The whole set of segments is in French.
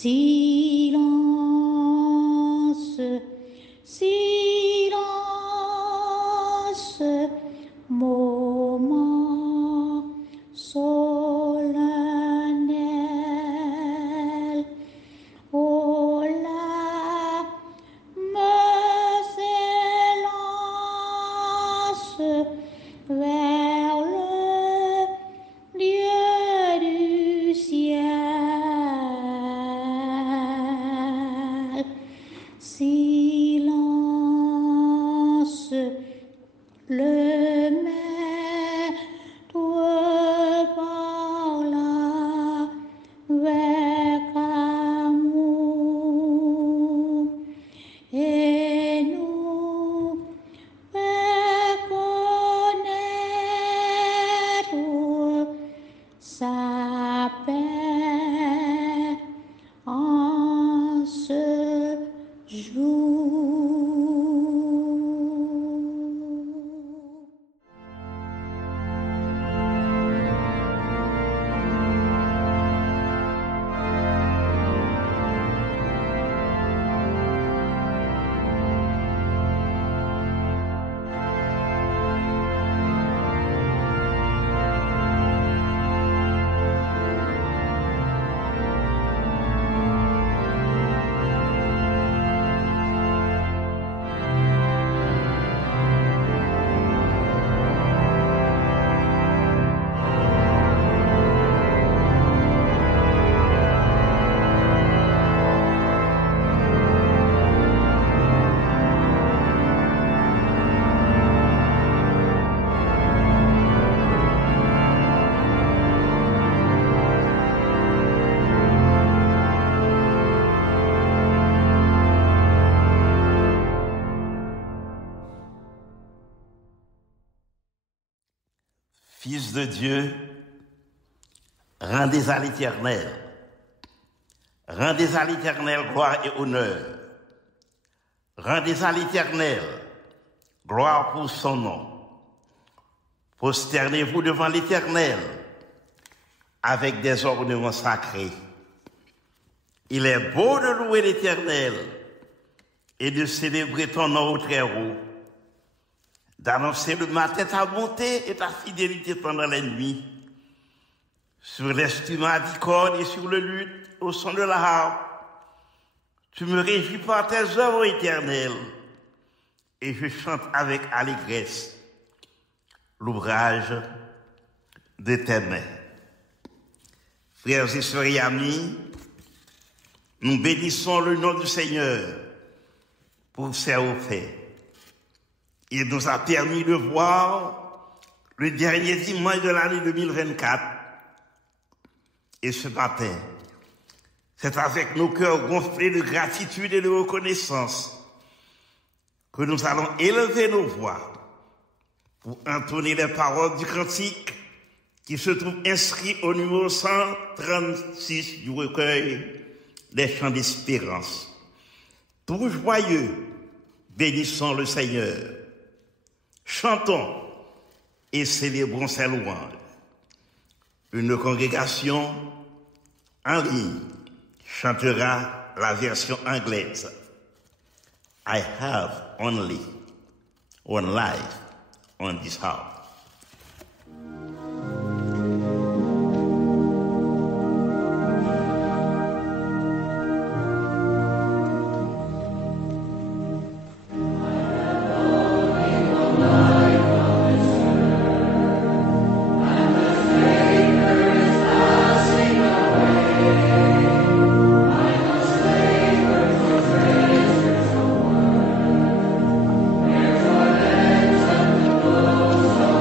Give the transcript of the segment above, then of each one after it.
Silence, silence, moment solennel. Oh, l'âme s'élance vers le Dieu du ciel. Silence, le maître parla avec amour et nous fait connaître sa paix en ce jour. Fils de Dieu, rendez à l'Éternel. Rendez à l'Éternel gloire et honneur. Rendez à l'Éternel gloire pour son nom. Prosternez-vous devant l'Éternel avec des ornements sacrés. Il est beau de louer l'Éternel et de célébrer ton nom au Très-Haut, d'annoncer le matin ta bonté et ta fidélité pendant la nuit, sur l'instrument à discorde et sur le luth, au son de la harpe. Tu me réjouis par tes œuvres éternelles, et je chante avec allégresse l'ouvrage de tes mains. Frères et sœurs et amis, nous bénissons le nom du Seigneur pour ses hauts faits. Il nous a permis de voir le dernier dimanche de l'année 2024. Et ce matin, c'est avec nos cœurs gonflés de gratitude et de reconnaissance que nous allons élever nos voix pour entonner les paroles du cantique qui se trouve inscrit au numéro 136 du recueil des chants d'espérance. Tout joyeux, bénissons le Seigneur. Chantons et célébrons ses louanges. Une congrégation en ligne chantera la version anglaise. I have only one life on this harp. There's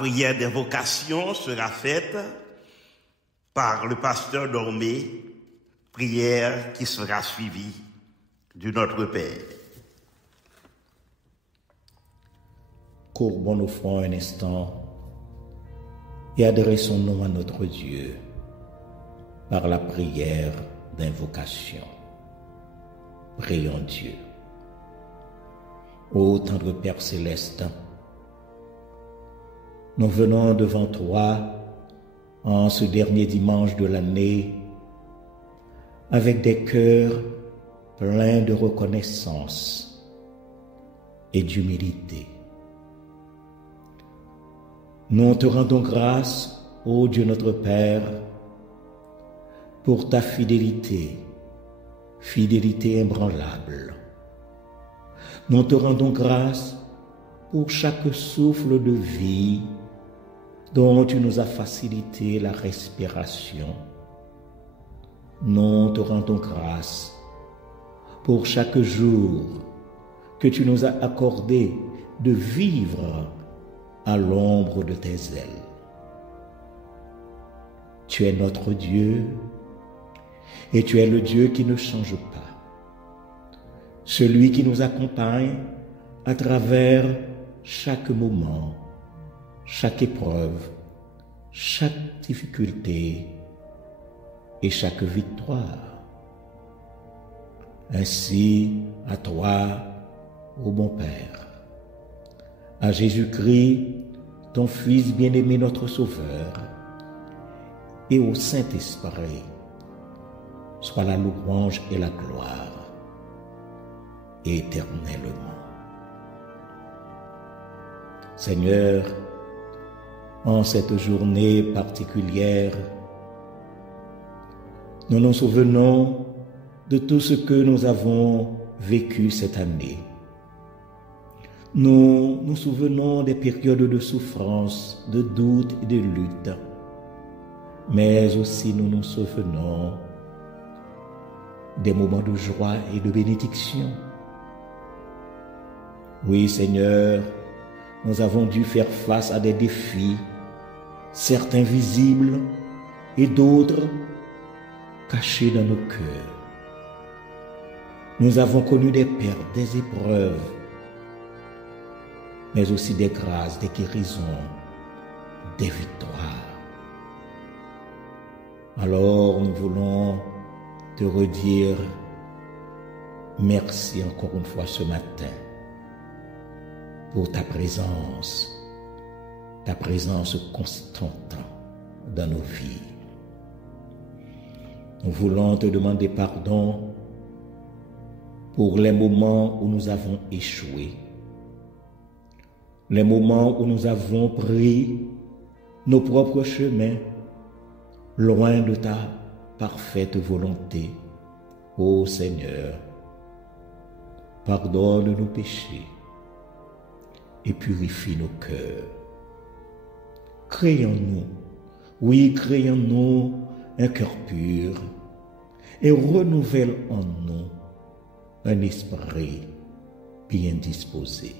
prière d'invocation sera faite par le pasteur Dormé, prière qui sera suivie du Notre Père. Courbons nos fronts un instant et adressons-nous à notre Dieu par la prière d'invocation. Prions Dieu. Ô tendre Père céleste, nous venons devant toi en ce dernier dimanche de l'année avec des cœurs pleins de reconnaissance et d'humilité. Nous te rendons grâce, ô Dieu notre Père, pour ta fidélité, fidélité imbranlable. Nous te rendons grâce pour chaque souffle de vie dont tu nous as facilité la respiration. Nous te rendons grâce pour chaque jour que tu nous as accordé de vivre à l'ombre de tes ailes. Tu es notre Dieu et tu es le Dieu qui ne change pas, celui qui nous accompagne à travers chaque moment, chaque épreuve, chaque difficulté et chaque victoire. Ainsi, à toi, ô bon Père, à Jésus-Christ, ton Fils bien-aimé, notre Sauveur, et au Saint-Esprit, soit la louange et la gloire éternellement. Seigneur, en cette journée particulière, nous nous souvenons de tout ce que nous avons vécu cette année. Nous nous souvenons des périodes de souffrance, de doute et de lutte, mais aussi nous nous souvenons des moments de joie et de bénédiction. Oui, Seigneur, nous avons dû faire face à des défis, certains visibles et d'autres cachés dans nos cœurs. Nous avons connu des pertes, des épreuves, mais aussi des grâces, des guérisons, des victoires. Alors nous voulons te redire merci encore une fois ce matin pour ta présence constante dans nos vies. Nous voulons te demander pardon pour les moments où nous avons échoué, les moments où nous avons pris nos propres chemins, loin de ta parfaite volonté. Ô Seigneur, pardonne nos péchés et purifie nos cœurs. Crée en nous un cœur pur et renouvelle en nous un esprit bien disposé.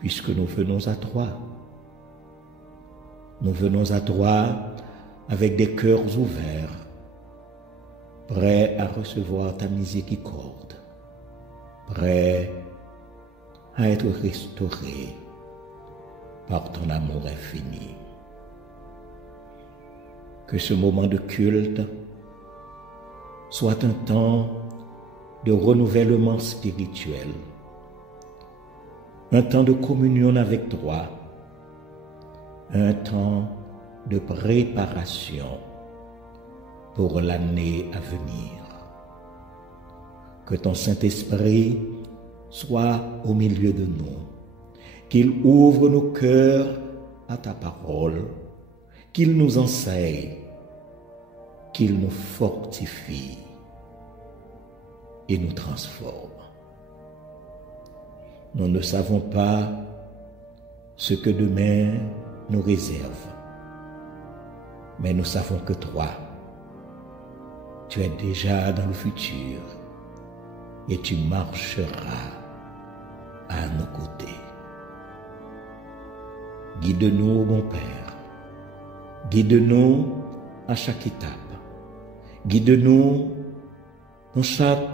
Puisque nous venons à toi, avec des cœurs ouverts, prêts à recevoir ta miséricorde, prêts à être restaurés par ton amour infini. Que ce moment de culte soit un temps de renouvellement spirituel, un temps de communion avec toi, un temps de préparation pour l'année à venir. Que ton Saint-Esprit soit au milieu de nous, qu'il ouvre nos cœurs à ta parole, qu'il nous enseigne, qu'il nous fortifie et nous transforme. Nous ne savons pas ce que demain nous réserve, mais nous savons que toi, tu es déjà dans le futur et tu marcheras à nos côtés. Guide-nous, bon Père. Guide-nous à chaque étape. Guide-nous dans chaque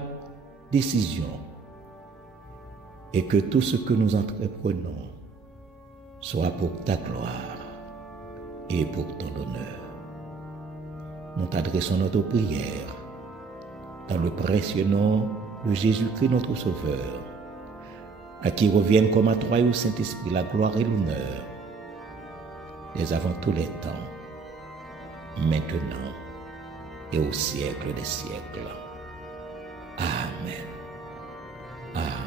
décision. Et que tout ce que nous entreprenons soit pour ta gloire et pour ton honneur. Nous t'adressons notre prière dans le précieux nom de Jésus-Christ notre Sauveur, à qui reviennent comme à toi et au Saint-Esprit la gloire et l'honneur, dès avant tous les temps, maintenant et au siècle des siècles. Amen. Amen.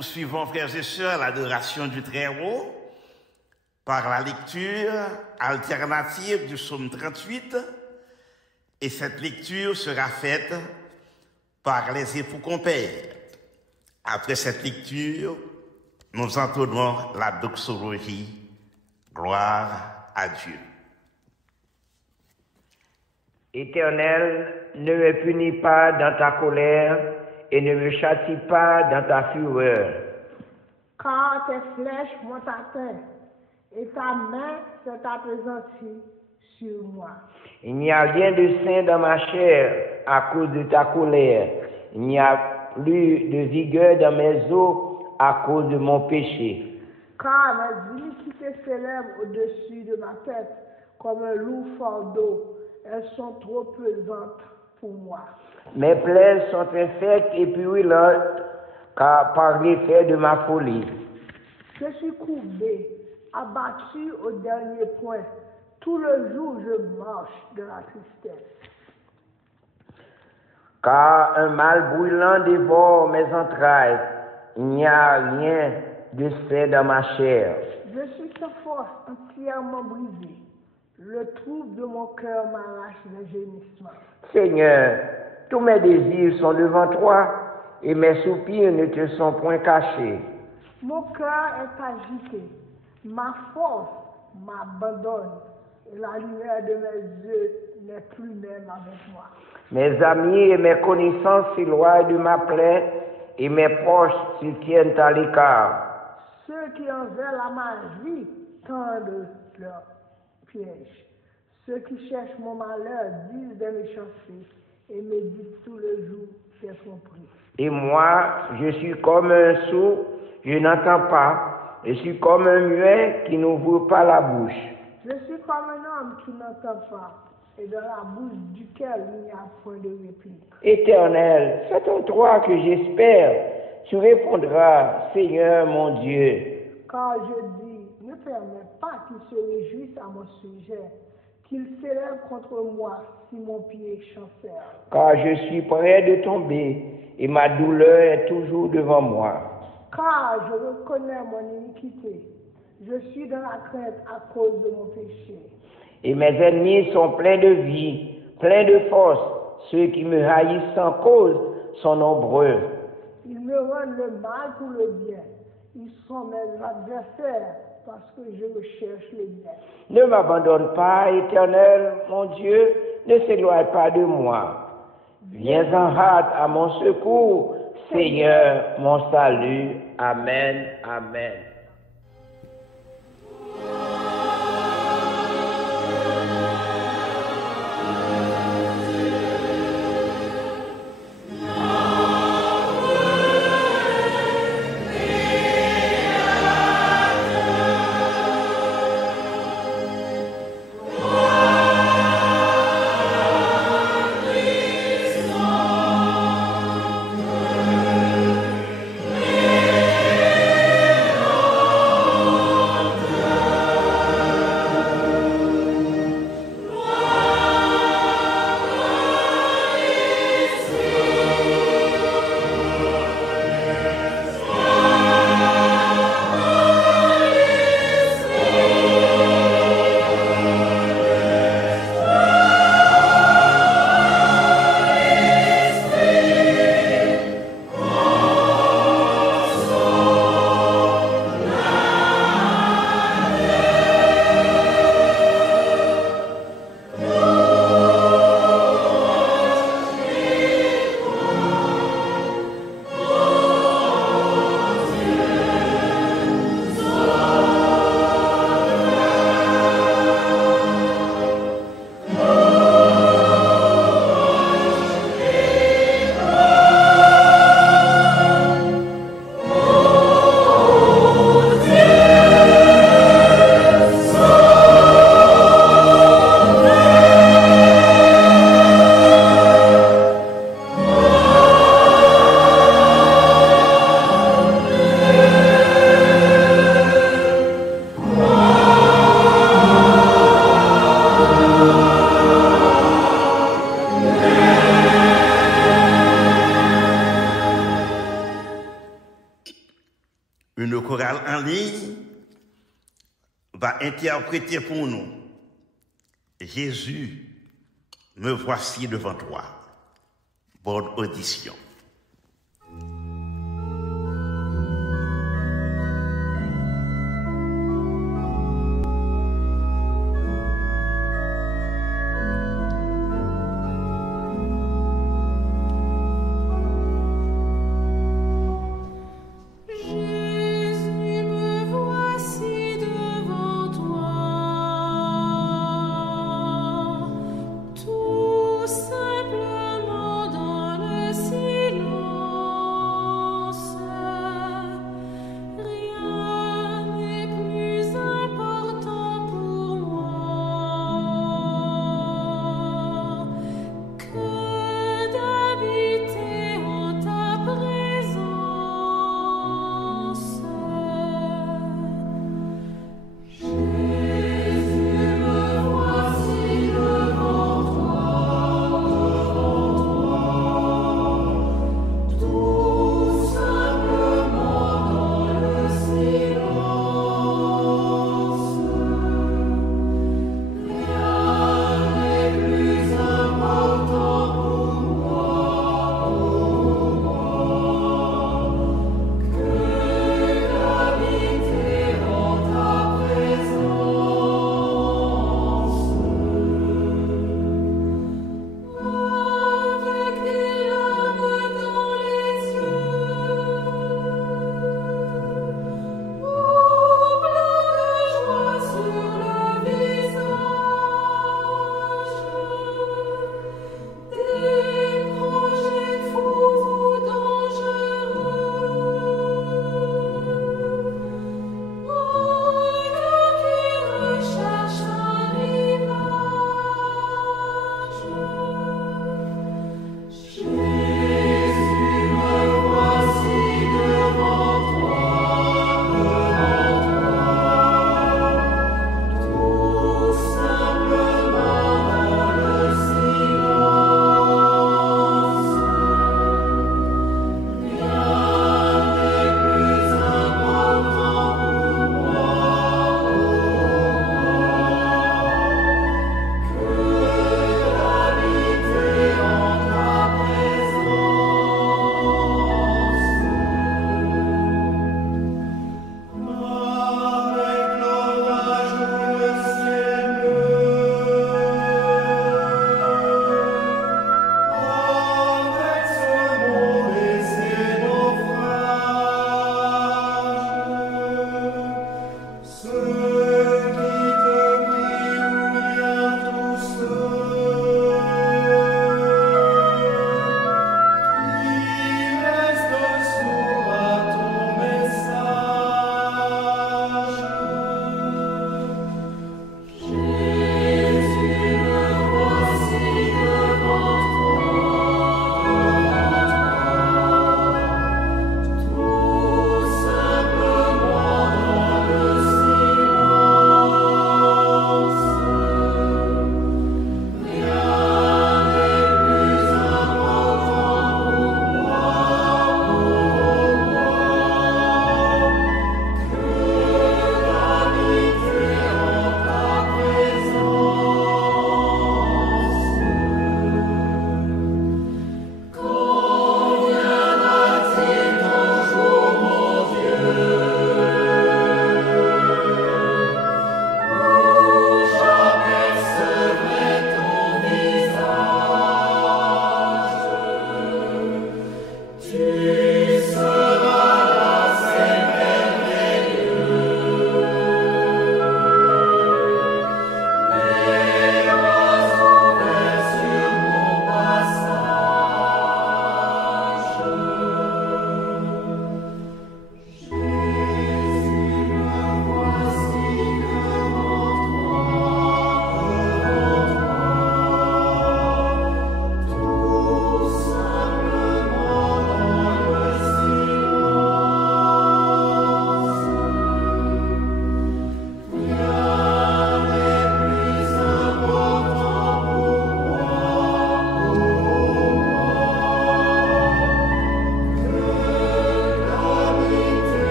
Poursuivons, frères et sœurs, l'adoration du Très-Haut par la lecture alternative du psaume 38. Et cette lecture sera faite par les époux compères. Après cette lecture, nous entonnons la doxologie. Gloire à Dieu. Éternel, ne me punis pas dans ta colère et ne me châtie pas dans ta fureur. Car tes flèches m'ont atteint et ta main s'est appesantie sur moi. Il n'y a rien de sain dans ma chair à cause de ta colère. Il n'y a plus de vigueur dans mes os à cause de mon péché. Car mes iniquités s'élèvent au-dessus de ma tête comme un lourd fardeau. Elles sont trop pesantes pour moi. Mes plaies sont infectes et purulentes car par l'effet de ma folie. Je suis courbé, abattu au dernier point. Tout le jour, je marche de la tristesse. Car un mal brûlant dévore mes entrailles. Il n'y a rien de sain dans ma chair. Je suis sans force, entièrement brisé. Le trouble de mon cœur m'arrache le gémissement. Seigneur, tous mes désirs sont devant toi et mes soupirs ne te sont point cachés. Mon cœur est agité. Ma force m'abandonne. Et la lumière de mes yeux n'est plus même avec moi. Mes amis et mes connaissances s'éloignent de ma plaie et mes proches se tiennent à l'écart. Ceux qui en veulent à ma vie tendent leur piège. Ceux qui cherchent mon malheur disent des méchancetés et méditent tout le jour des tromperies. Et moi, je suis comme un sourd, je n'entends pas. Je suis comme un muet qui n'ouvre pas la bouche. Je suis comme un homme qui n'entend pas, et dans la bouche duquel il n'y a point de réplique. Éternel, c'est en toi que j'espère. Tu répondras, Seigneur mon Dieu. Car je dis, ne permets pas qu'il se réjouisse à mon sujet, qu'il s'élève contre moi si mon pied chancelle. Car je suis près de tomber et ma douleur est toujours devant moi. Car je reconnais mon iniquité. Je suis dans la crainte à cause de mon péché. Et mes ennemis sont pleins de vie, pleins de force. Ceux qui me haïssent sans cause sont nombreux. Ils me rendent le mal pour le bien. Ils sont mes adversaires parce que je recherche le bien. Ne m'abandonne pas, Éternel, mon Dieu, ne s'éloigne pas de moi. Viens en hâte à mon secours, Seigneur, mon salut. Amen, amen. Une chorale en ligne va interpréter pour nous Jésus, me voici devant toi. Bonne audition. Jésus, me voici devant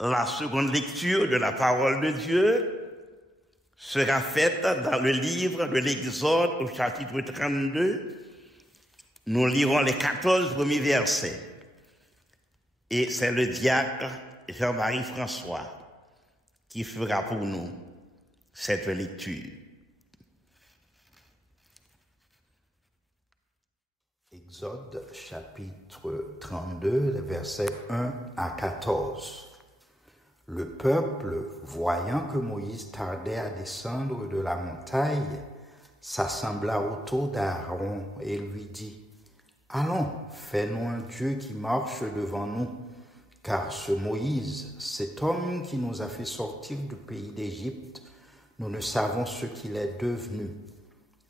La seconde lecture de la parole de Dieu sera faite dans le livre de l'Exode au chapitre 32. Nous lirons les 14 premiers versets. Et c'est le diacre Jean-Marie François qui fera pour nous cette lecture. Exode chapitre 32, les versets 1 à 14. Le peuple, voyant que Moïse tardait à descendre de la montagne, s'assembla autour d'Aaron et lui dit, « Allons, fais-nous un Dieu qui marche devant nous, car ce Moïse, cet homme qui nous a fait sortir du pays d'Égypte, nous ne savons ce qu'il est devenu. »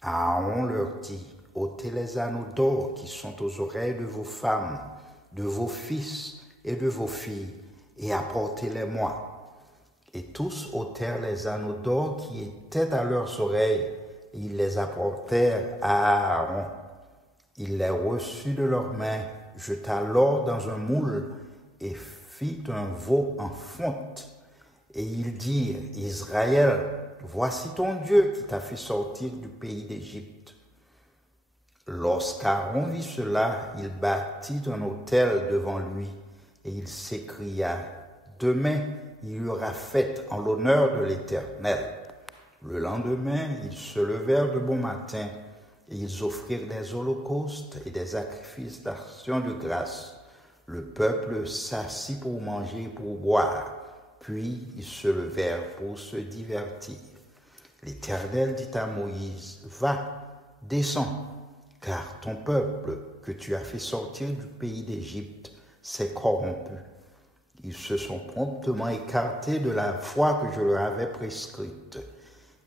Aaron leur dit, « ôtez les anneaux d'or qui sont aux oreilles de vos femmes, de vos fils et de vos filles, et apportez-les-moi. » Et tous ôtèrent les anneaux d'or qui étaient à leurs oreilles, et ils les apportèrent à Aaron. Il les reçut de leurs mains, jeta l'or dans un moule, et fit un veau en fonte. Et ils dirent, « Israël, voici ton Dieu qui t'a fait sortir du pays d'Égypte. » Lorsqu'Aaron vit cela, il bâtit un autel devant lui, et il s'écria, « Demain, il y aura fête en l'honneur de l'Éternel. » Le lendemain, ils se levèrent de bon matin, et ils offrirent des holocaustes et des sacrifices d'action de grâce. Le peuple s'assit pour manger et pour boire, puis ils se levèrent pour se divertir. L'Éternel dit à Moïse, « Va, descends, car ton peuple que tu as fait sortir du pays d'Égypte s'est corrompu. » Ils se sont promptement écartés de la voie que je leur avais prescrite.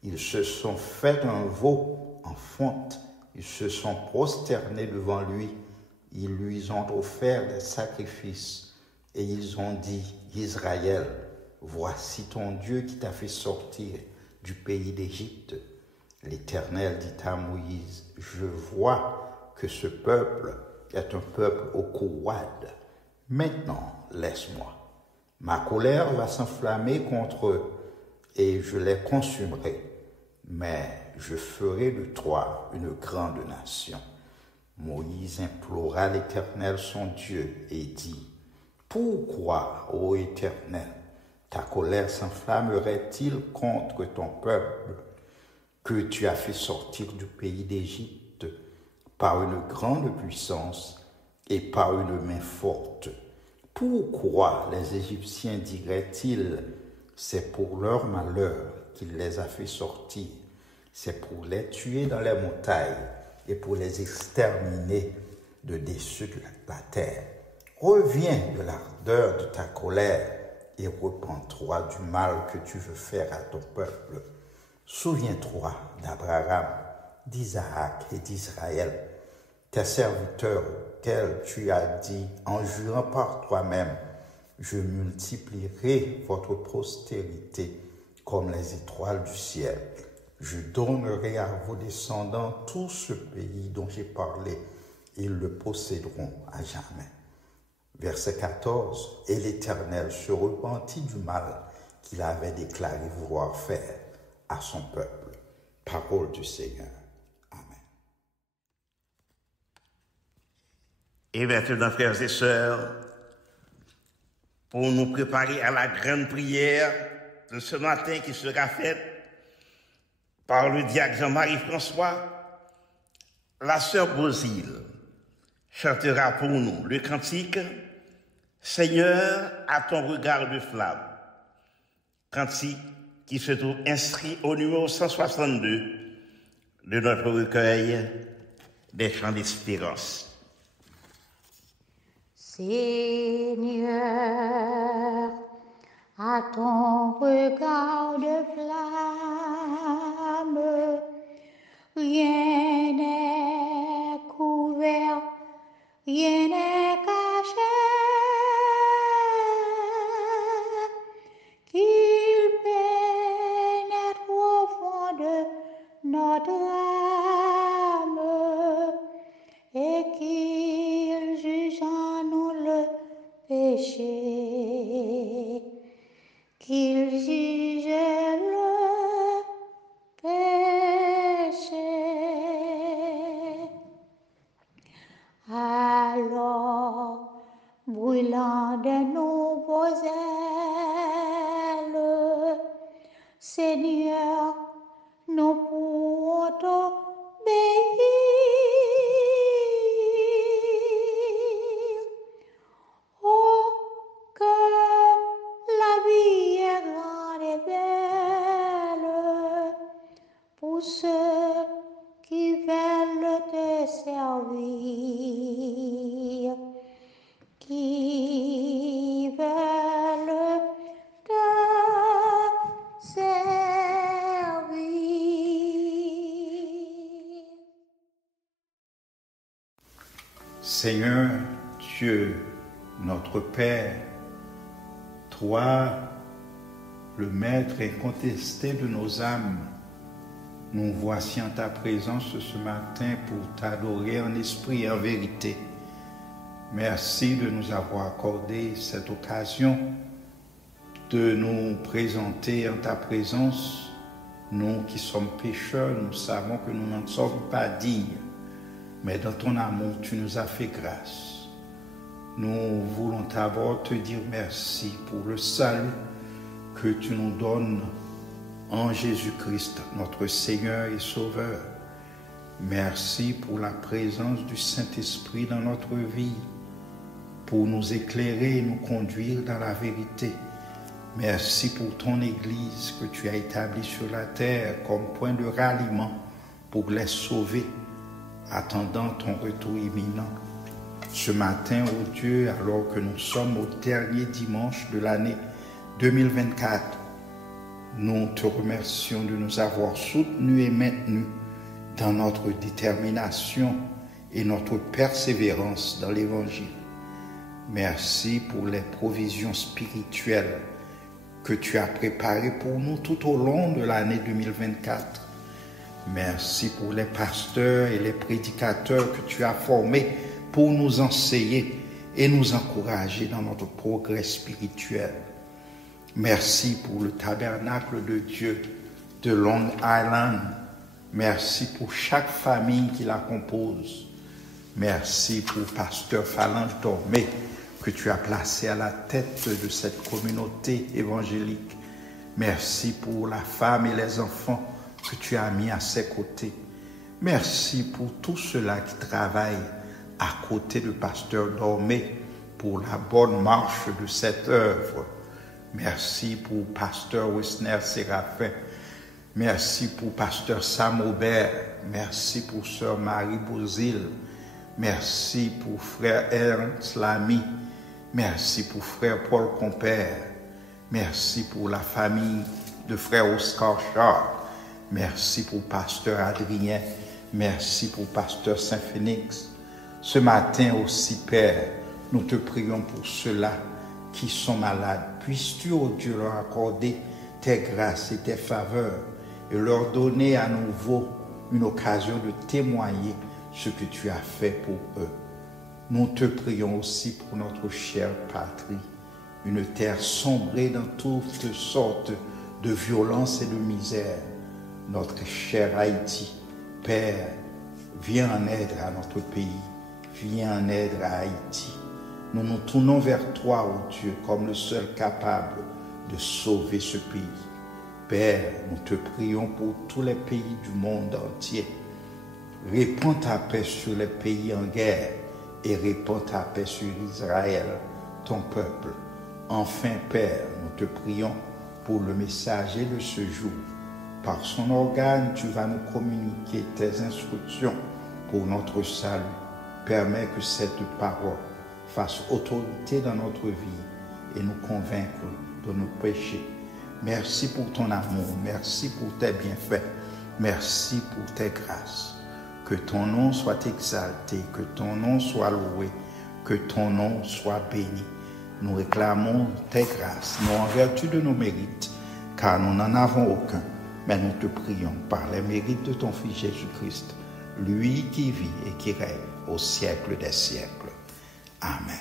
Ils se sont fait un veau en fonte. Ils se sont prosternés devant lui. Ils lui ont offert des sacrifices. Et ils ont dit, « Israël, voici ton Dieu qui t'a fait sortir du pays d'Égypte. » L'Éternel dit à Moïse, « Je vois que ce peuple est un peuple au couard. Maintenant, laisse-moi. Ma colère va s'enflammer contre eux et je les consumerai. Mais je ferai de toi une grande nation. » Moïse implora l'Éternel son Dieu et dit, « Pourquoi, ô Éternel, ta colère s'enflammerait-il contre ton peuple que tu as fait sortir du pays d'Égypte par une grande puissance et par une main forte? Pourquoi les Égyptiens diraient-ils, c'est pour leur malheur qu'il les a fait sortir, c'est pour les tuer dans les montagnes et pour les exterminer de dessus de la terre. Reviens de l'ardeur de ta colère et repens-toi du mal que tu veux faire à ton peuple. Souviens-toi d'Abraham, d'Isaac et d'Israël, tes serviteurs auxquels tu as dit, en jurant par toi-même, je multiplierai votre postérité comme les étoiles du ciel. Je donnerai à vos descendants tout ce pays dont j'ai parlé, et ils le posséderont à jamais. Verset 14. Et l'Éternel se repentit du mal qu'il avait déclaré vouloir faire à son peuple. Parole du Seigneur. Amen. Et maintenant, frères et sœurs, pour nous préparer à la grande prière de ce matin qui sera faite par le diacre Jean-Marie François, la sœur Bosile chantera pour nous le cantique « Seigneur, à ton regard de flamme », cantique qui se trouve inscrit au numéro 162 de notre recueil des chants d'espérance. Seigneur, à ton regard de flamme, rien n'est couvert, rien n'est caché, qu'il pénètre au fond de notre âme et qu'il juge en nous le péché. il jugeait le péché. Alors, brûlant de nouveaux ailes, Seigneur, nous pourrons t'obéir. Oh, que la vie est grande et belle pour ceux qui veulent te servir, qui veulent te servir. Seigneur Dieu, notre Père, toi, le Maître incontesté de nos âmes, nous voici en ta présence ce matin pour t'adorer en esprit et en vérité. Merci de nous avoir accordé cette occasion de nous présenter en ta présence. Nous qui sommes pécheurs, nous savons que nous n'en sommes pas dignes, mais dans ton amour, tu nous as fait grâce. Nous voulons d'abord te dire merci pour le salut que tu nous donnes en Jésus-Christ, notre Seigneur et Sauveur. Merci pour la présence du Saint-Esprit dans notre vie, pour nous éclairer et nous conduire dans la vérité. Merci pour ton Église que tu as établie sur la terre comme point de ralliement pour les sauver, attendant ton retour imminent. Ce matin, ô Dieu, alors que nous sommes au dernier dimanche de l'année 2024, nous te remercions de nous avoir soutenus et maintenus dans notre détermination et notre persévérance dans l'Évangile. Merci pour les provisions spirituelles que tu as préparées pour nous tout au long de l'année 2024. Merci pour les pasteurs et les prédicateurs que tu as formés pour nous enseigner et nous encourager dans notre progrès spirituel. Merci pour le tabernacle de Dieu de Long Island. Merci pour chaque famille qui la compose. Merci pour Pasteur Phalange Dormé que tu as placé à la tête de cette communauté évangélique. Merci pour la femme et les enfants que tu as mis à ses côtés. Merci pour tous ceux-là qui travaillent à côté de Pasteur Dormé pour la bonne marche de cette œuvre. Merci pour Pasteur Wisner Séraphin. Merci pour Pasteur Sam Aubert. Merci pour Sœur Marie Bouzil. Merci pour Frère Ernst Lamy. Merci pour Frère Paul Compère. Merci pour la famille de Frère Oscar Charles. Merci pour Pasteur Adrien. Merci pour Pasteur Saint-Phénix. Ce matin aussi, Père, nous te prions pour ceux-là qui sont malades. Puisses-tu, ô Dieu, leur accorder tes grâces et tes faveurs et leur donner à nouveau une occasion de témoigner ce que tu as fait pour eux. Nous te prions aussi pour notre chère patrie, une terre sombrée dans toutes sortes de violences et de misère. Notre cher Haïti, Père, viens en aide à notre pays, viens en aide à Haïti. Nous nous tournons vers toi, ô Dieu, comme le seul capable de sauver ce pays. Père, nous te prions pour tous les pays du monde entier. Répands ta paix sur les pays en guerre et répands ta paix sur Israël, ton peuple. Enfin, Père, nous te prions pour le messager de ce jour. Par son organe, tu vas nous communiquer tes instructions pour notre salut. Permets que cette parole fasse autorité dans notre vie et nous convaincre de nos péchés. Merci pour ton amour, merci pour tes bienfaits, merci pour tes grâces. Que ton nom soit exalté, que ton nom soit loué, que ton nom soit béni. Nous réclamons tes grâces, non en vertu de nos mérites, car nous n'en avons aucun, mais nous te prions par les mérites de ton Fils Jésus-Christ, lui qui vit et qui règne au siècle des siècles. Amen.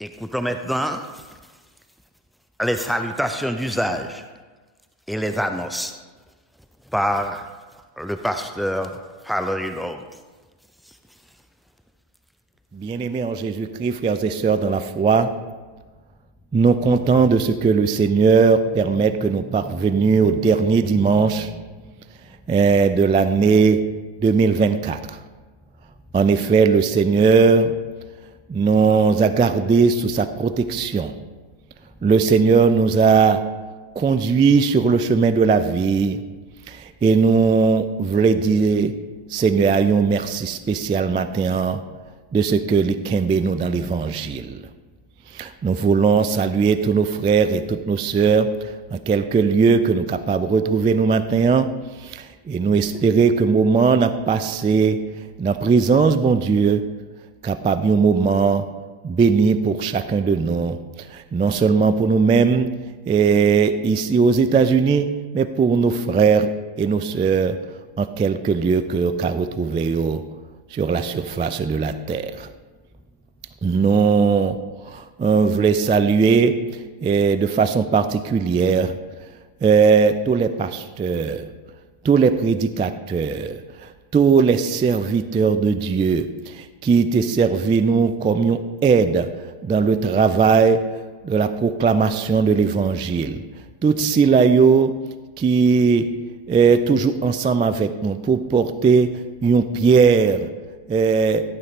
Écoutons maintenant les salutations d'usage et les annonces par le pasteur Valerie Loeb. Bien-aimés en Jésus-Christ, frères et sœurs dans la foi, nous comptons de ce que le Seigneur permette que nous parvenions au dernier dimanche de l'année 2024. En effet, le Seigneur nous a gardés sous sa protection. Le Seigneur nous a conduits sur le chemin de la vie et nous voulons dire, Seigneur, ayons merci spécial matin de ce que les Kembe nous dans l'évangile. Nous voulons saluer tous nos frères et toutes nos sœurs en quelques lieux que nous sommes capables de retrouver nous matin et nous espérer que le moment n'a passé dans la présence, bon Dieu, capable un moment béni pour chacun de nous, non seulement pour nous-mêmes ici aux États-Unis, mais pour nos frères et nos sœurs en quelques lieux que qu'a retrouvé sur la surface de la terre. Nous voulons saluer de façon particulière tous les pasteurs, tous les prédicateurs, tous les serviteurs de Dieu qui te servi nous comme une aide dans le travail de la proclamation de l'évangile. Toutes ceux-là qui est toujours ensemble avec nous pour porter une pierre,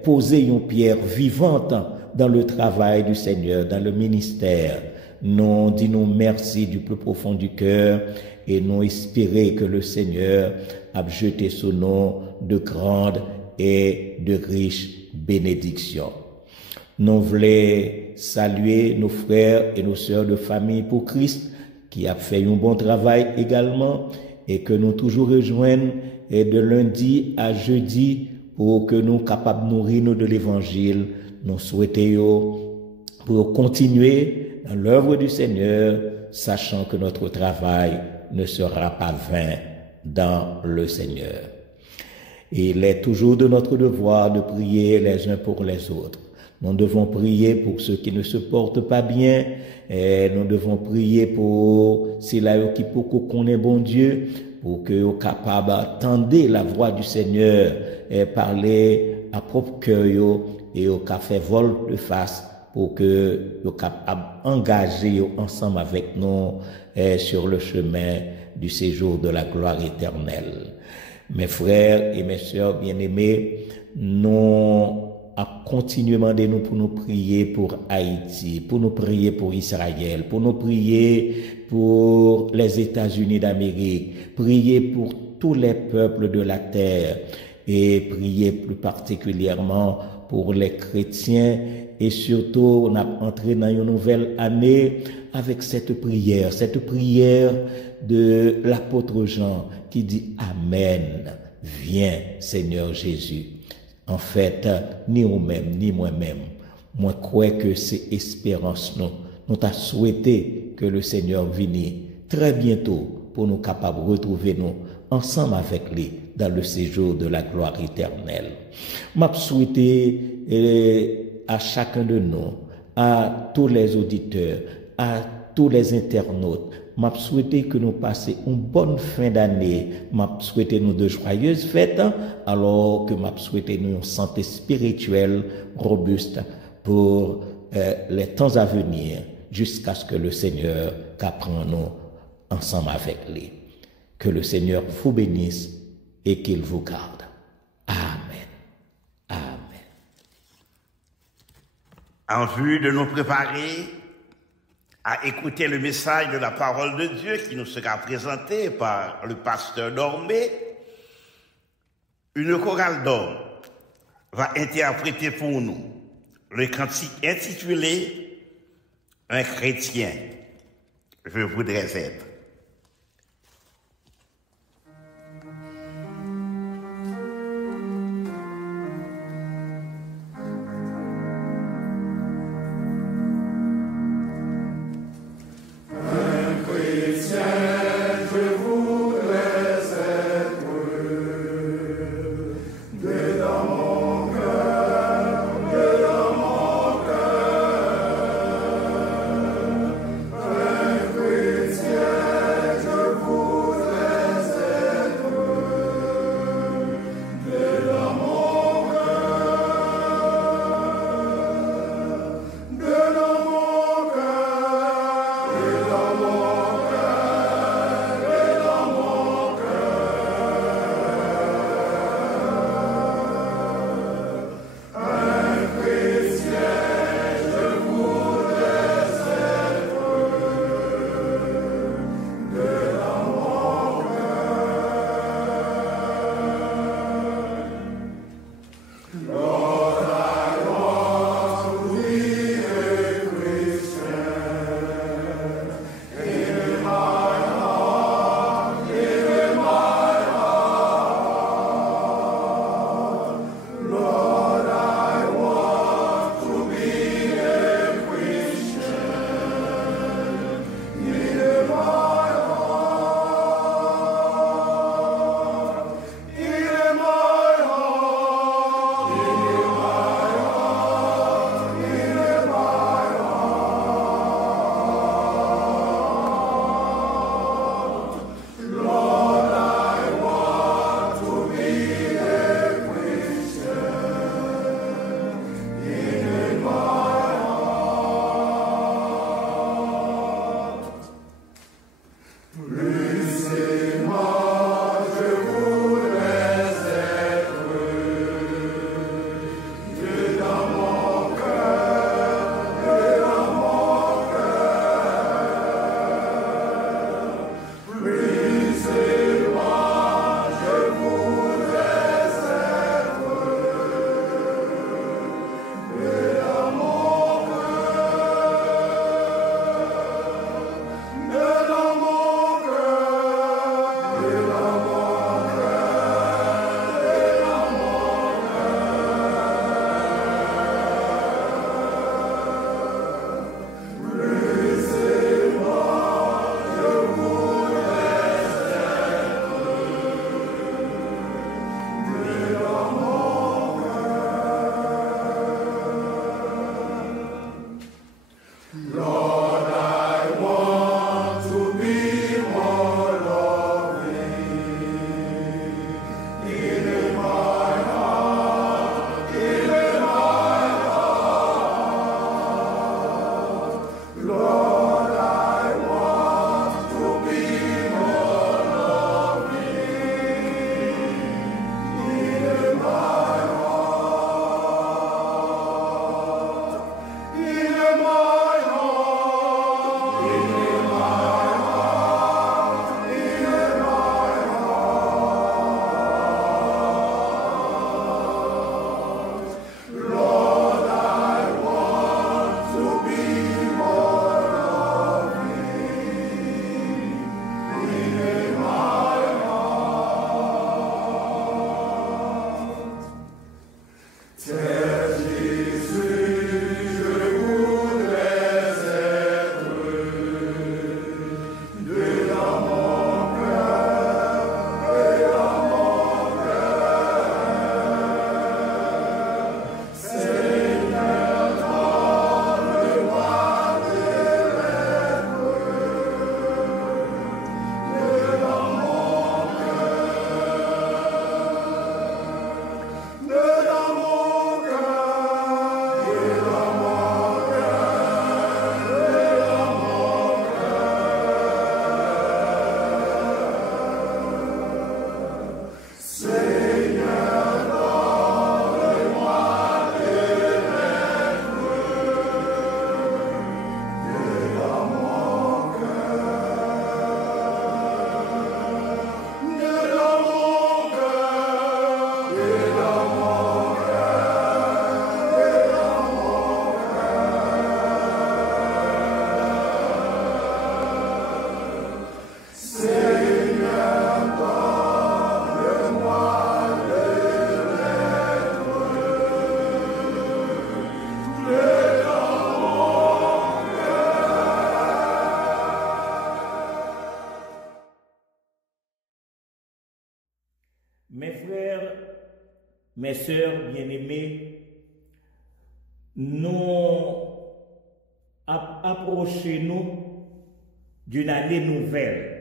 poser une pierre vivante dans le travail du Seigneur, dans le ministère. Nous disons merci du plus profond du cœur et nous espérons que le Seigneur a jeté sur nous de grandes et de riches bénédictions. Nous voulons saluer nos frères et nos sœurs de famille pour Christ qui a fait un bon travail également et que nous toujours rejoignons de lundi à jeudi pour que nous capables de nourrir nous de l'évangile. Nous souhaitons pour continuer dans l'œuvre du Seigneur, sachant que notre travail ne sera pas vain dans le Seigneur. Il est toujours de notre devoir de prier les uns pour les autres. Nous devons prier pour ceux qui ne se portent pas bien. Et nous devons prier pour ceux qui connaissent bon Dieu, pour que soient capables d'entendre la voix du Seigneur et parler à propre cœur et au fait vol de face pour que soient capables d'engager ensemble avec nous sur le chemin du séjour de la gloire éternelle. Mes frères et mes sœurs bien-aimés, nous à continuellement de nous pour nous prier pour Haïti, pour nous prier pour Israël, pour nous prier pour les États-Unis d'Amérique, prier pour tous les peuples de la terre et prier plus particulièrement pour les chrétiens et surtout on a entré dans une nouvelle année avec cette prière de l'apôtre Jean qui dit Amen, viens Seigneur Jésus. En fait, ni nous-mêmes, ni moi-même, moi crois que c'est espérance nous t'a souhaité que le Seigneur vienne très bientôt pour nous capables de retrouver nous ensemble avec lui dans le séjour de la gloire éternelle. M'a souhaité à chacun de nous, à tous les auditeurs, à tous les internautes, m'a souhaité que nous passions une bonne fin d'année. M'a souhaité nous de joyeuses fêtes, alors que m'a souhaité nous une santé spirituelle robuste pour les temps à venir, jusqu'à ce que le Seigneur qu'apprend nous ensemble avec lui. Que le Seigneur vous bénisse et qu'il vous garde. Amen. Amen. En vue de nous préparer à écouter le message de la parole de Dieu qui nous sera présenté par le pasteur Dormé, une chorale d'hommes va interpréter pour nous le cantique intitulé « Un chrétien, je voudrais être ». mes sœurs bien-aimées, nous approchons d'une année nouvelle.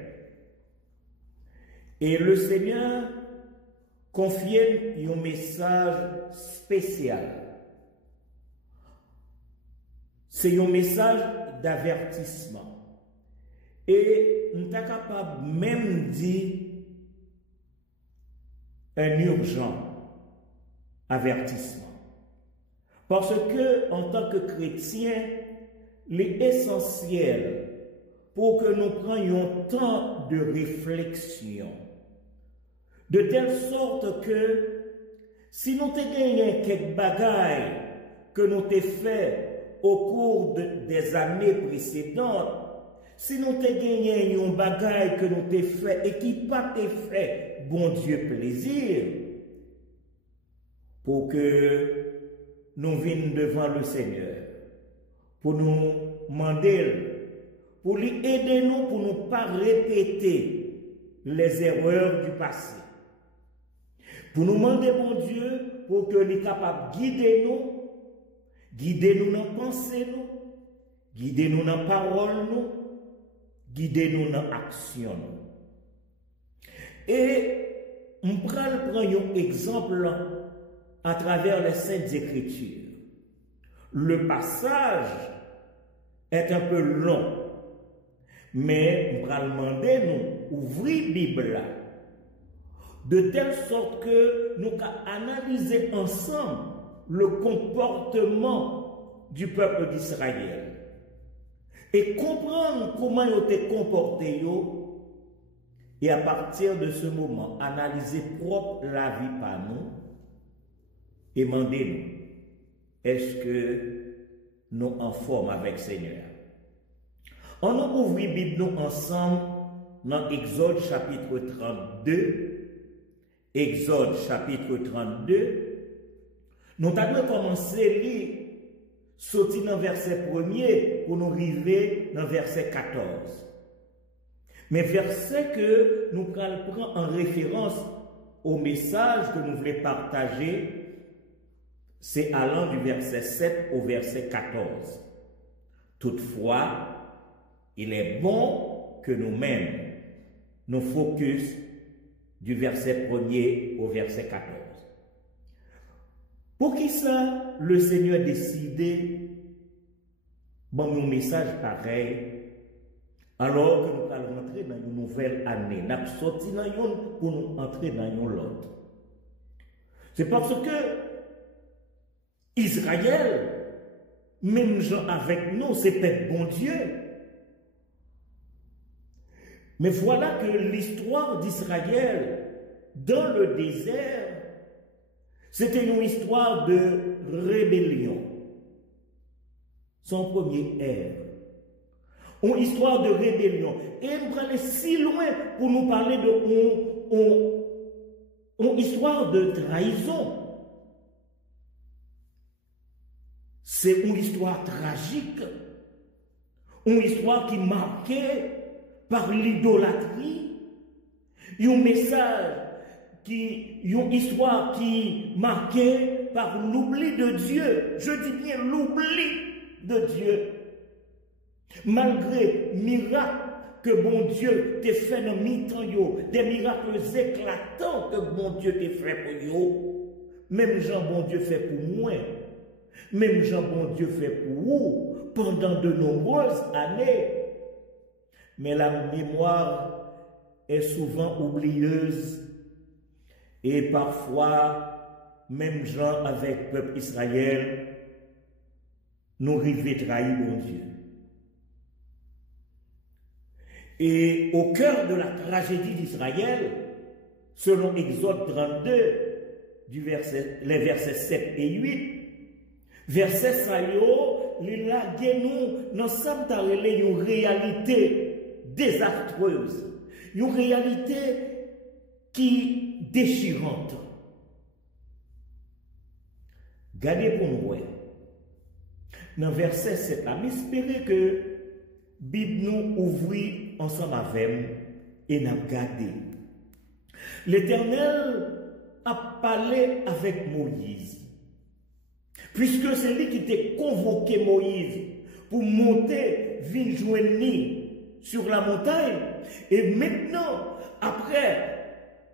Et le Seigneur confie un message spécial. C'est un message d'avertissement. Et nous sommes capables même dire un urgent avertissement. Parce que, en tant que chrétiens, il est essentiel pour que nous prenions temps de réflexion. De telle sorte que, si nous avons gagné quelques bagailles que nous avons fait au cours des années précédentes, si nous avons gagné un bagaille que nous avons fait et qui pas été fait, bon Dieu plaisir, pour que nous venions devant le Seigneur, pour nous demander, pour lui aider nous, pour ne pas répéter les erreurs du passé. Pour nous demander, mon Dieu, pour que nous capable de guider nous dans la pensée, guider nous dans la parole, guider nous dans l'action. Et on prend un exemple à travers les Saintes Écritures. Le passage est un peu long, mais on va demander nous ouvrir la Bible de telle sorte que nous allons analyser ensemble le comportement du peuple d'Israël et comprendre comment ils ont été comportés et à partir de ce moment analyser propre la vie par nous et demander-nous, est-ce que nous en forme avec le Seigneur? On ouvre la Bible nous ensemble dans Exode chapitre 32. Exode chapitre 32. Nous allons commencer à lire, sortir dans le verset 1er pour nous arriver dans le verset 14. Mais verset que nous prenons en référence au message que nous voulons partager, c'est allant du verset 7 au verset 14. Toutefois, il est bon que nous-mêmes nous focus du verset 1er au verset 14. Pour qui ça, le Seigneur a décidé bon un message pareil alors que nous allons entrer dans une nouvelle année. Nous allons sortir dans une pour nous entrer dans une autre. C'est parce que Israël, même gens avec nous, c'est peut-être bon Dieu. Mais voilà que l'histoire d'Israël dans le désert, c'était une histoire de rébellion. Son premier ère. Une histoire de rébellion. Et on va aller si loin pour nous parler une histoire de trahison. C'est une histoire tragique, une histoire qui est marquée par l'idolâtrie, un message une histoire qui est marquée par l'oubli de Dieu. Je dis bien l'oubli de Dieu. Malgré miracles que bon Dieu t'a fait dans mi-temps, des miracles éclatants que bon Dieu t'a fait pour yo, même Jean bon Dieu fait pour moi. Même Jean bon Dieu fait pour vous pendant de nombreuses années. Mais la mémoire est souvent oublieuse et parfois, même Jean avec le peuple Israël, nous rivés trahir bon Dieu. Et au cœur de la tragédie d'Israël, selon Exode 32, les versets 7 et 8, verset ça yo, il a nous dans une réalité désastreuse, une réalité qui déchirante. Gardez pour nous, dans verset 7, j'espère que Bible nous ouvre ensemble avec et nous garder. L'Éternel a parlé avec Moïse. Puisque c'est lui qui t'a convoqué Moïse pour monter, venir joindre sur la montagne. Et maintenant, après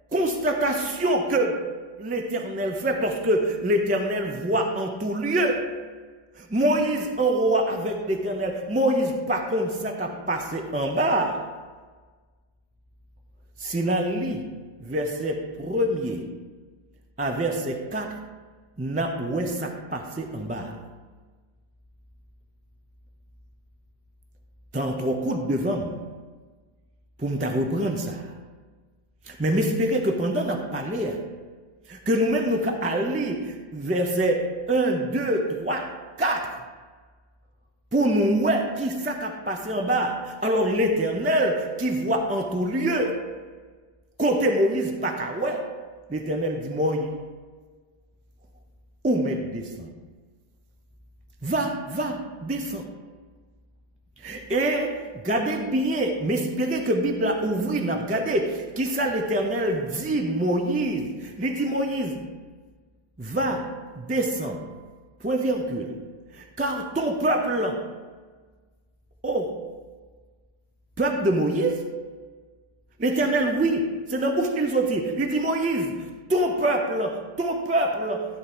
constatation que l'Éternel fait, parce que l'Éternel voit en tout lieu, Moïse en roi avec l'Éternel. Moïse pas comme ça qu'a passé en bas. Si la lit verset 1er à verset 4, n'a où ça passé en bas. Tant trop coup devant pour me reprendre ça. Mais m'espérer que pendant qu'on parlé, que nous-mêmes nous allons verset 1, 2, 3, 4 pour nous voir qui ça a passé en bas. Alors l'Éternel qui voit en tout lieu, côté Moïse pas qu'à ouais, l'Éternel dit Moïse, où mettre descend? Va, descend. Et gardez bien, m'espérez que la Bible a ouvert, n'a regardé, qui ça l'Éternel dit Moïse? Il dit Moïse, va, descend, point virgule, car ton peuple, peuple de Moïse, l'Éternel, oui, c'est dans la bouche qu'il sortit. Il dit Moïse, ton peuple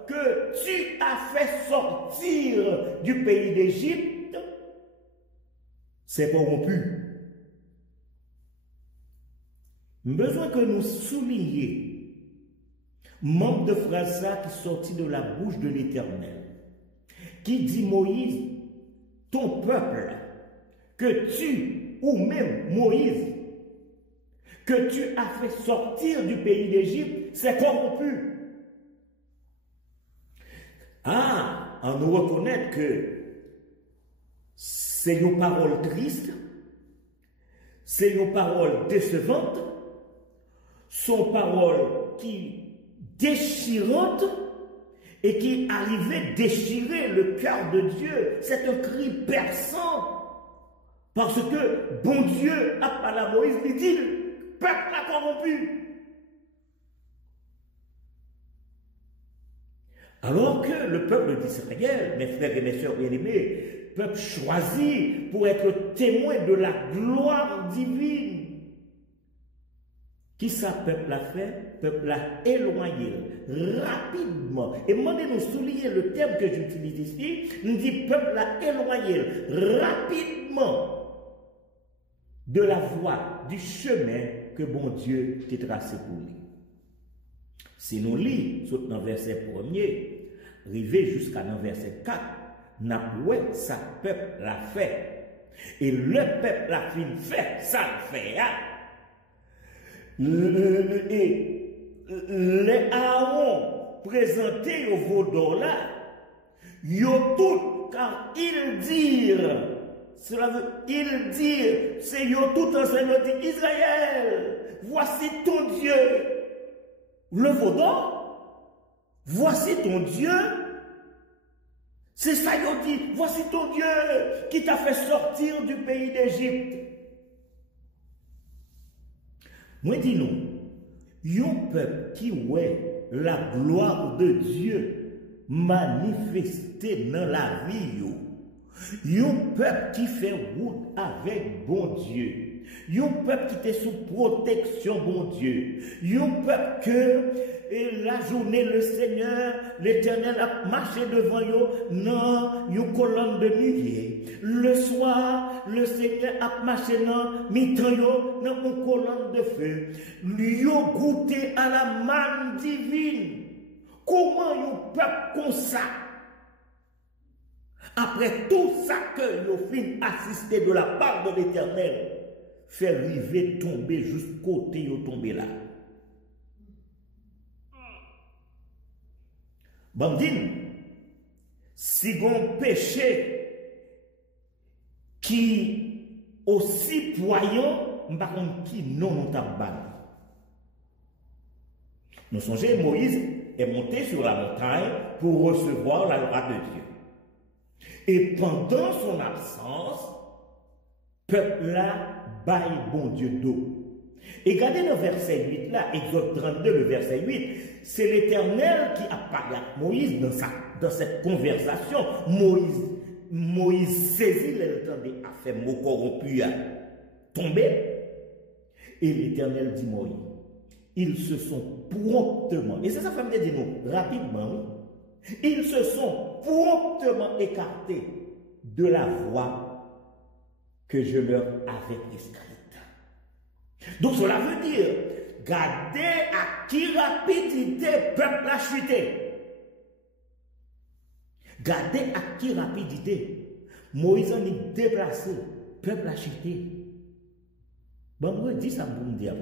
que tu as fait sortir du pays d'Égypte, c'est corrompu. Besoin que nous soulignions manque de phrase qui sortit de la bouche de l'Éternel, qui dit Moïse, ton peuple, que tu, ou même Moïse, que tu as fait sortir du pays d'Égypte, c'est corrompu. On nous reconnaît que c'est une parole triste, c'est une parole décevante, sont paroles qui déchirantes et qui arrivaient déchirer le cœur de Dieu. C'est un cri perçant parce que bon Dieu a parlé à Moïse, il dit, peuple a corrompu. Alors que le peuple d'Israël, mes frères et mes sœurs bien-aimés, peuple choisi pour être témoin de la gloire divine, qui ça peuple a fait? Peuple a éloigné rapidement. Et demandez-nous souligner le terme que j'utilise ici. Nous dit peuple a éloigné rapidement de la voie, du chemin que bon Dieu t'a tracé pour lui. Si nous lisons dans le verset 1er, arrivé jusqu'à dans verset 4, n'a ouais ça peuple l'a fait. Et le peuple l'a fait, ça le fait. Et les Aaron présentés au vaudor là, yo tout, car ils dirent, cela veut, ils dirent, c'est yo tout ensemble dit Israël, voici ton Dieu. Le vaudor, voici ton Dieu. C'est ça yo dit, voici ton Dieu qui t'a fait sortir du pays d'Égypte. Moi dis-nous, yon peuple qui ouais la gloire de Dieu manifestée dans la vie, yon peuple qui fait route avec bon Dieu. Yon peuple qui était sous protection, bon Dieu. Yon peuple que la journée, le Seigneur, l'Éternel a marché devant yo, non, yon colonne de nuée. Le soir, le Seigneur a marché dans mi-temps yo, dans une colonne de feu. Yon goûté à la manne divine. Comment yon peuple comme ça? Après tout ça que yon fin assisté de la part de l'Éternel, faire river tomber jusqu'au côté yo tomber là. Bandine, si gon péché qui aussi poignant, m'pa qui non taban. Nous songeons Moïse est monté sur la montagne pour recevoir la loi de Dieu. Et pendant son absence, peuple là baille bon Dieu d'eau. Et regardez le verset 8 là, Exode 32, le verset 8, c'est l'Éternel qui a parlé à Moïse dans cette conversation. Moïse saisit l'entendait a fait mot corrompu à tomber. Et l'Éternel dit Moïse, ils se sont promptement, et c'est ça que je dire nous, rapidement, oui, ils se sont promptement écartés de la voie que je leur avais prescrite. Donc cela veut dire, gardez à qui rapidité peuple a chuté. Gardez à qui rapidité. Moïse en est déplacé, peuple a chuté. Bon, moi, dis ça pour me dire.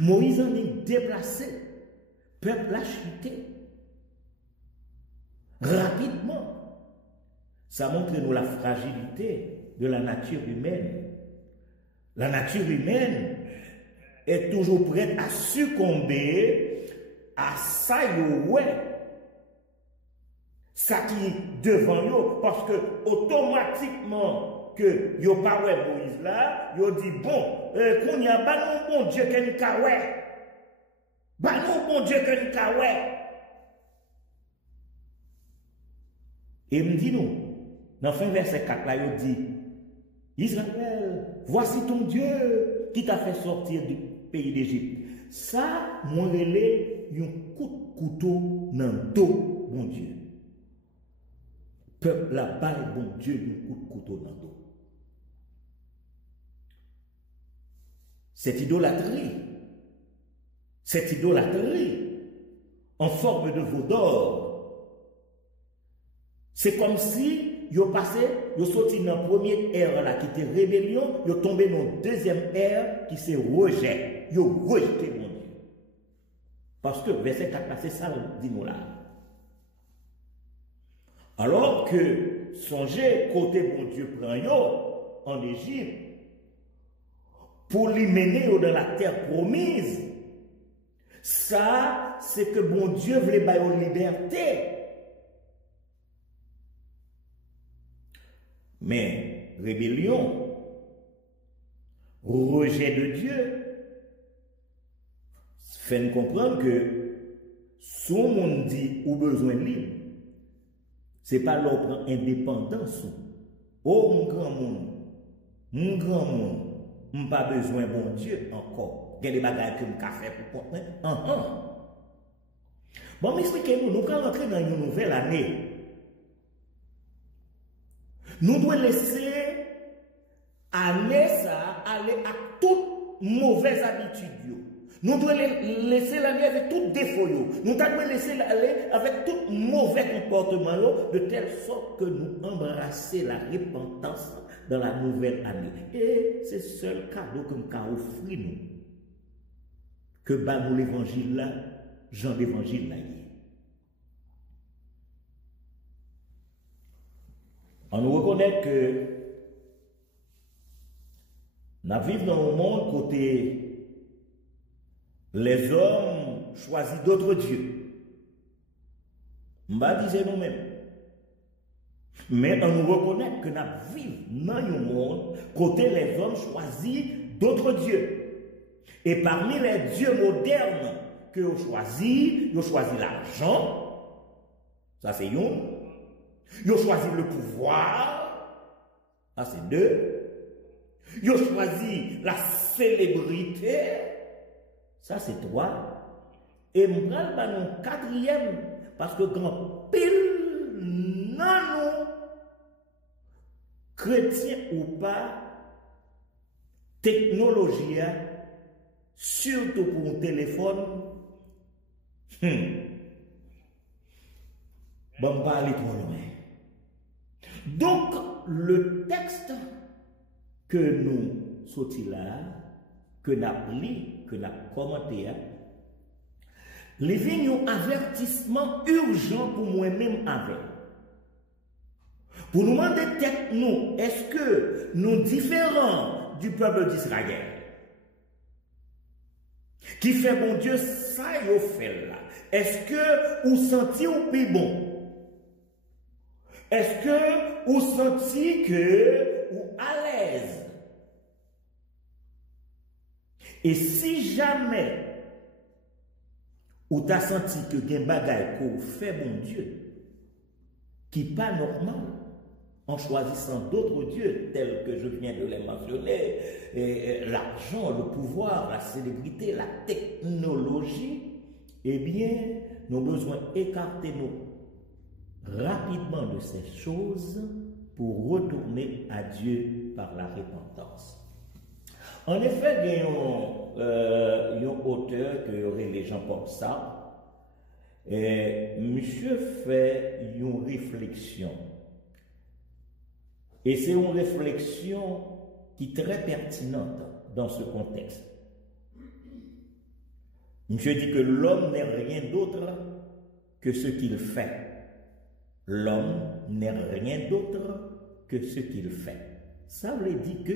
Moïse en est déplacé, peuple a chuté. Rapidement. Ça montre nous la fragilité de la nature humaine. La nature humaine est toujours prête à succomber à ça, ça qui devant nous, parce que automatiquement que yo pas ouais Moïse là, yo dit bon, qu'on y a pas non bon Dieu que nous kawè. Ba non bon Dieu que nous kawè. Et me dit nous, dans fin verset 4 là, yo dit Israël, voici ton Dieu qui t'a fait sortir du pays d'Égypte. Ça, moi, relais, un coup de couteau dans le dos, bon Dieu. Peuple là-bas, bon Dieu, un coup de couteau dans le dos. Cette idolâtrie en forme de veau d'or, c'est comme si yo passé, yo sorti dans la première ère là qui était rébellion, yo tombé dans la deuxième ère qui c'est rejet. Yo rejeté mon Dieu. Parce que verset 4 là, c'est ça dit nous là. Alors que songez côté mon Dieu prend yo en Égypte pour l'y mener dans la terre promise. Ça, c'est que bon Dieu voulait bailler en liberté. Mais rébellion, rejet de Dieu, fait nous comprendre que si on monde dit ou besoin libre, c'est pas leur prendre indépendance. Oh mon grand monde, on pas besoin bon Dieu encore. Il y a des bagages que nous avons fait pour porter. Bon, m'expliquez-nous, nous allons rentrer dans une nouvelle année. Nous devons laisser aller à toute mauvaise habitude. Nous devons laisser l'année avec tout défaut. Nous devons laisser aller avec tout mauvais comportement de telle sorte que nous embrasser la repentance dans la nouvelle année. Et c'est le seul cadeau que nous avons offert nous. Que nous l'évangile là, Jean l'évangile là. On nous reconnaît que nous vivons dans un monde côté les hommes choisissent d'autres dieux. On va dire nous-mêmes. Mais on nous reconnaît que nous vivons dans un monde côté les hommes choisissent d'autres dieux. Et parmi les dieux modernes que vous choisissez, vous choisissez l'argent. Ça c'est un. Ils ont choisi le pouvoir, ça c'est 2. Ils ont choisi la célébrité, ça c'est 3. Et nous allons 4e, parce que grand pile, non, chrétiens ou pas, technologie, surtout pour un téléphone, bon, pas aller trop loin. Donc, le texte que nous sortis là, que nous avons lu, que nous avons commenté, les vignes un avertissement urgent pour moi-même avec. Pour nous demander tête nous, est-ce que nous différents du peuple d'Israël, qui fait bon Dieu ça y fait là, est-ce que vous sentez au plus bon? Est-ce que vous sentez que vous à l'aise? Et si jamais ou t'as senti que gen bagay qu'on fait bon Dieu, qui pas normal, en choisissant d'autres dieux tels que je viens de les mentionner, l'argent, le pouvoir, la célébrité, la technologie, eh bien, nous avons besoin d'écarter nous rapidement de ces choses pour retourner à Dieu par la repentance. En effet, il y a un auteur que aurait les gens comme ça, et monsieur fait une réflexion. Et c'est une réflexion qui est très pertinente dans ce contexte. Monsieur dit que l'homme n'est rien d'autre que ce qu'il fait. L'homme n'est rien d'autre que ce qu'il fait. Ça veut dire que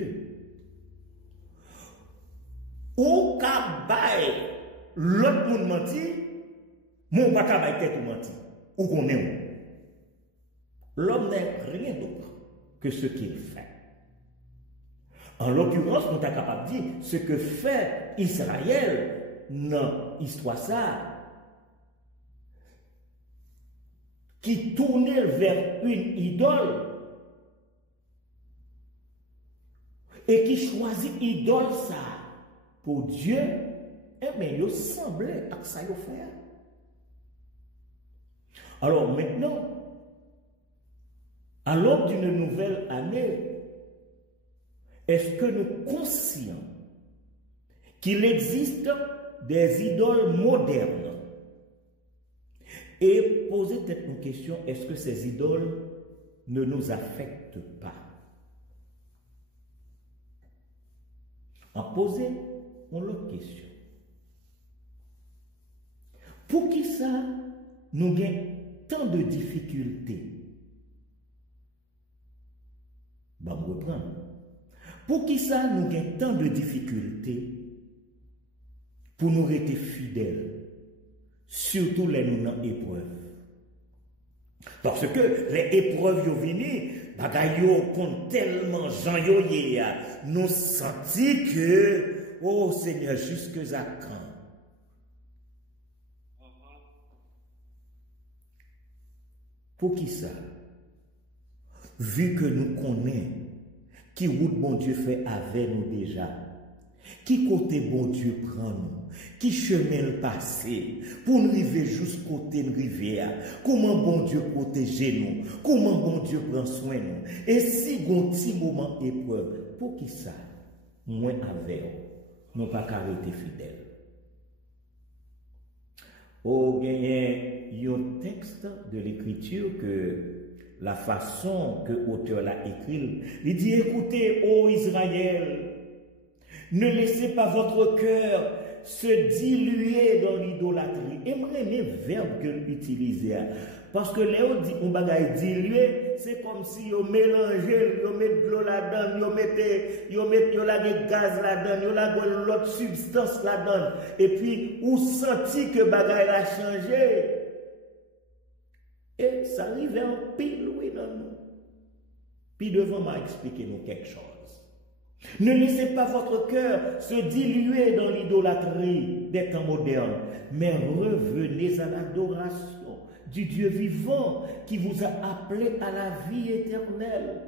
au cabay l'autre monde menti, mon pas cabay tête ou menti, ou qu'on est. L'homme n'est rien d'autre que ce qu'il fait. En l'occurrence, nous sommes capables de dire ce que fait Israël dans l'histoire ça, qui tournait vers une idole et qui choisit idole ça pour Dieu, eh bien, il semblait que ça y faire. Alors maintenant, à l'aube d'une nouvelle année, est-ce que nous sommes conscients qu'il existe des idoles modernes? Et poser peut-être une question, est-ce que ces idoles ne nous affectent pas? En poser une autre question. Pour qui ça nous gagne tant de difficultés? Bon, on reprend. Pour qui ça nous gagne tant de difficultés pour nous rester fidèles, surtout les nous dans épreuves? Parce que les épreuves yo vini, bagay yo compte tellement Jean yo yé, nous senti que, oh Seigneur, jusque à quand? Pour qui ça? Vu que nous connaissons qui route bon Dieu fait avec nous déjà, qui côté bon Dieu prend nous, qui chemin le passé, pour nous arriver jusqu'au côté de rivière, comment bon Dieu protège nous, comment bon Dieu prend soin de nous. Et si un petit moment épreuve, pour qui ça, moins avec nous pas carité fidèle. Au gagné, il y a un texte de l'écriture que la façon que l'auteur l'a écrit, il dit, écoutez, ô Israël, ne laissez pas votre cœur se diluer dans l'idolâtrie. Aimerait les verbes que l'utiliser. Parce que Léo dit, on bagaille diluer, c'est comme si on mélangeait, on met de l'eau là-dedans, on met de gaz là-dedans, on la l'autre substance là-dedans. Et puis, on sentit que bagaille a changé. Et ça arrive en pile, oui, non, nous. Puis devant m'a expliqué nous quelque chose. Ne laissez pas votre cœur se diluer dans l'idolâtrie des temps modernes, mais revenez à l'adoration du Dieu vivant qui vous a appelé à la vie éternelle.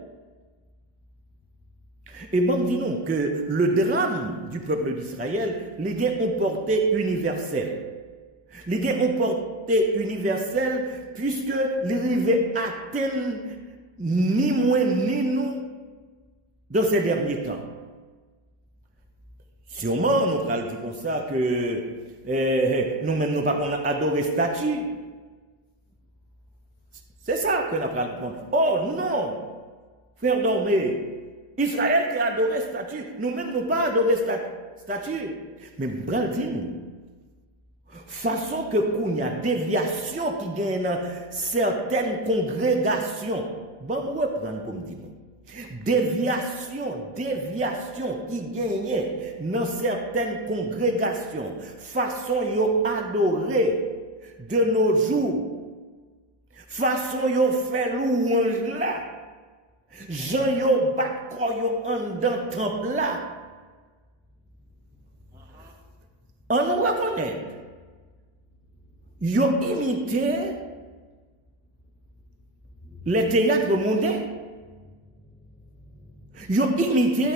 Et bon, dis-nous que le drame du peuple d'Israël, les gains ont porté universel. Les gains ont porté universel puisque les rivets atteignent ni moi ni nous dans ces derniers temps. Sûrement, nous allons dire comme ça que nous-mêmes, nous pas adoré statue. C'est ça que nous allons dire. Oh non, frère Dormé, Israël qui a adoré statue, nous-mêmes, nous pas adoré statue. Mais bral dit-nous, façon que qu'il y a déviation qui gagne dans certaines congrégations. Bon, vous reprendre comme dit-nous. Déviation qui gagnait dans certaines congrégations, façon yo adorer de nos jours, façon yo fait louange là, Jean yo bat yo en dans temple là. On nous reconnaît. Ils ont imité les théâtres mondains. Ils ont imité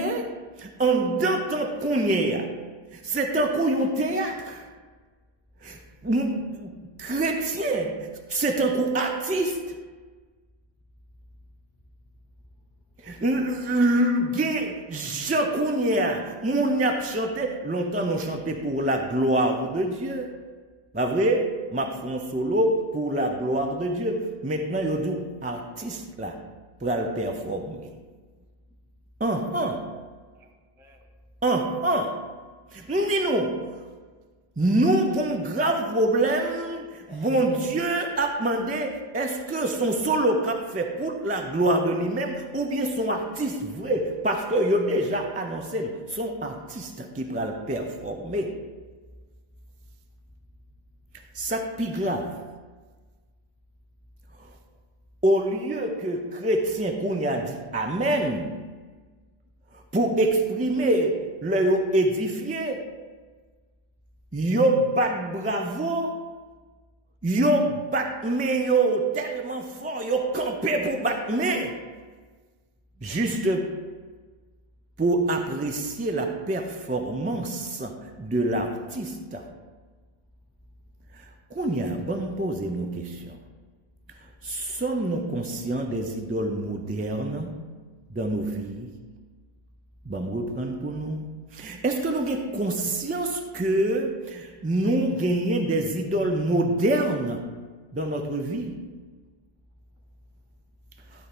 en deux temps qu'on est. C'est un coup un théâtre. Chrétien, c'est un coup artiste. Jean Kounia, mon a chanté, longtemps nous chanté pour la gloire de Dieu. Pas vrai? M'a fait un solo pour la gloire de Dieu. Maintenant, il y a deux artistes là pour le performer. Nous avons un grave problème. Bon Dieu a demandé, est-ce que son solo cap fait pour la gloire de lui-même ou bien son artiste vrai? Parce qu'il a déjà annoncé son artiste qui va le performer. Ça plus grave. Au lieu que chrétien qu'on a dit Amen pour exprimer le édifié, yo bat bravo. Yo batme yo tellement fort, yo campé pour batme, juste pour apprécier la performance de l'artiste. Qu'on y a bon poser nos questions. Sommes-nous conscients des idoles modernes dans nos vies? Bon, reprendre pour nous. Est-ce que nous avons conscience que nous gagnons des idoles modernes dans notre vie?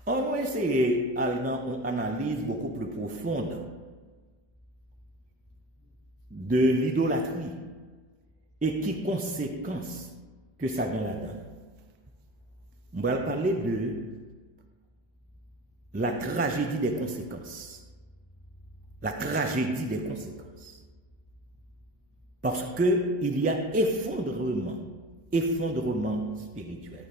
On va essayer une analyse beaucoup plus profonde de l'idolâtrie et qui conséquences que ça vient là-dedans. On va parler de la tragédie des conséquences. La tragédie des conséquences. Parce qu'il y a effondrement spirituel.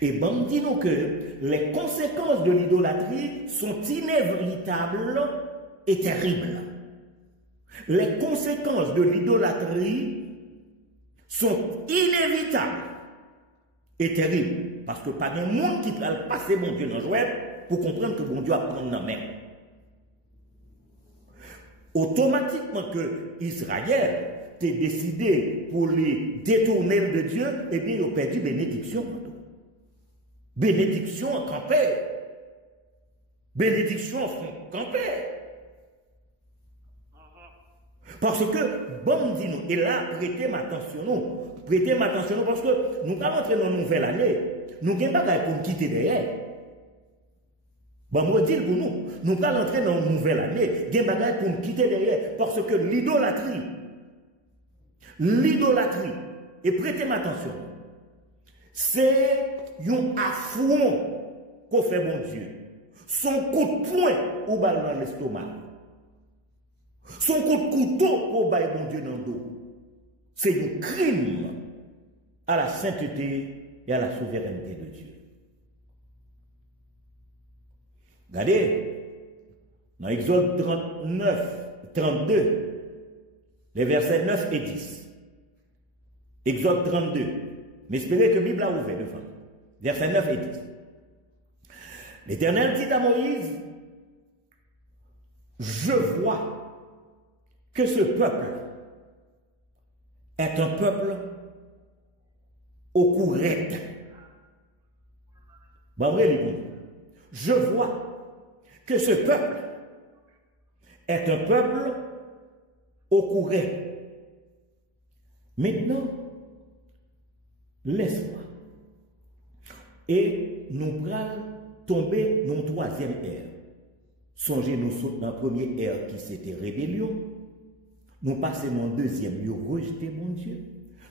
Et bon, dis-nous que les conséquences de l'idolâtrie sont inévitables et terribles. Les conséquences de l'idolâtrie sont inévitables et terribles. Parce que pas de monde qui peut passer mon Dieu dans le jouet pour comprendre que mon Dieu a pris la main. Automatiquement que Israël t'est décidé pour les détourner de Dieu, eh bien, ils ont perdu bénédiction. Bénédiction en campé. Bénédiction en campé. Parce que, bon, dis-nous, et là, prêtez m'attention, parce que nous allons entrer dans une nouvelle année. Nous n'avons pas pour quitter derrière. Bon, moi, dis pour nous. Nous allons entrer dans une nouvelle année. Il y a des bagages pour nous quitter derrière. Parce que l'idolâtrie, et prêtez m'attention, c'est un affront qu'on fait mon Dieu. Son coup de poing au bal dans l'estomac. Son coup de couteau au bal mon Dieu dans le dos. C'est un crime à la sainteté et à la souveraineté de Dieu. Regardez, dans Exode 32, les versets 9 et 10. Exode 32. Mais espérez que la Bible a ouvert devant. Versets 9 et 10. L'Éternel dit à Moïse, je vois que ce peuple est un peuple au cou raide. Bon, je vois que ce peuple est un peuple au cou raide. Maintenant, laisse-moi. Et nous allons tomber dans la troisième ère. Songez, nous sommes dans la première ère qui c'était rébellion. Nous passons dans la deuxième, nous rejeter mon Dieu.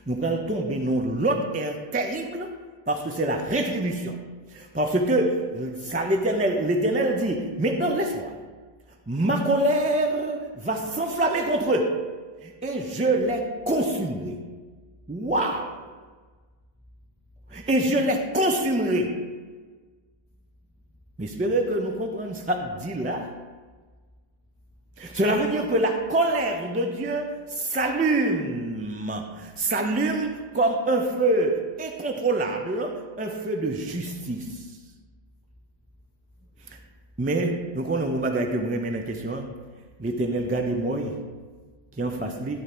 Nous allons tomber dans l'autre ère terrible parce que c'est la rétribution. Parce que ça, l'Éternel dit, maintenant laisse-moi. Ma colère va s'enflammer contre eux et je les consumerai. Waouh! Et je les consumerai. Mais espérez que nous comprenions ça dit là. Cela veut dire que la colère de Dieu s'allume comme un feu incontrôlable, un feu de justice. Mais nous connaissons un bagage que vous remettez dans la question. L'Éternel garde moi qui en face lui.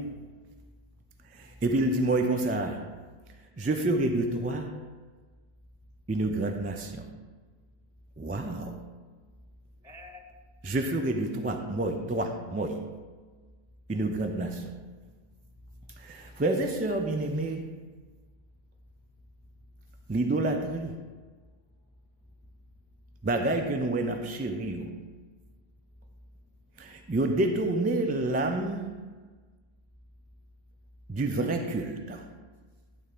Et puis il dit moi comme ça, je ferai de toi une grande nation. Waouh! Je ferai de toi, moi, une grande nation. Frères et sœurs bien-aimés, l'idolâtrie, bagaille que nous avons chéri, ils ont détourné l'âme du vrai culte,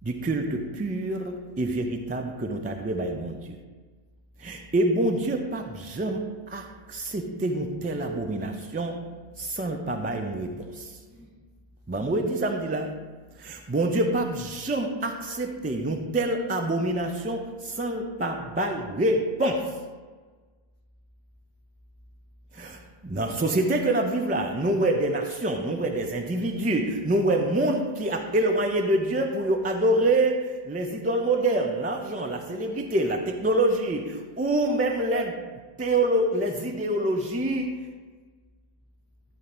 du culte pur et véritable que nous avons par mon Dieu. Et bon Dieu, pas jamais accepter une telle abomination sans pas bailler une réponse. Ben, moi, je dis ça, me dit là. Bon Dieu, pas jamais accepter une telle abomination sans pas bailler réponse. Dans la société que nous vivons là, nous avons des nations, nous avons des individus, nous avons des monde qui a éloigné de Dieu pour adorer les idoles modernes, l'argent, la célébrité, la technologie, ou même les idéologies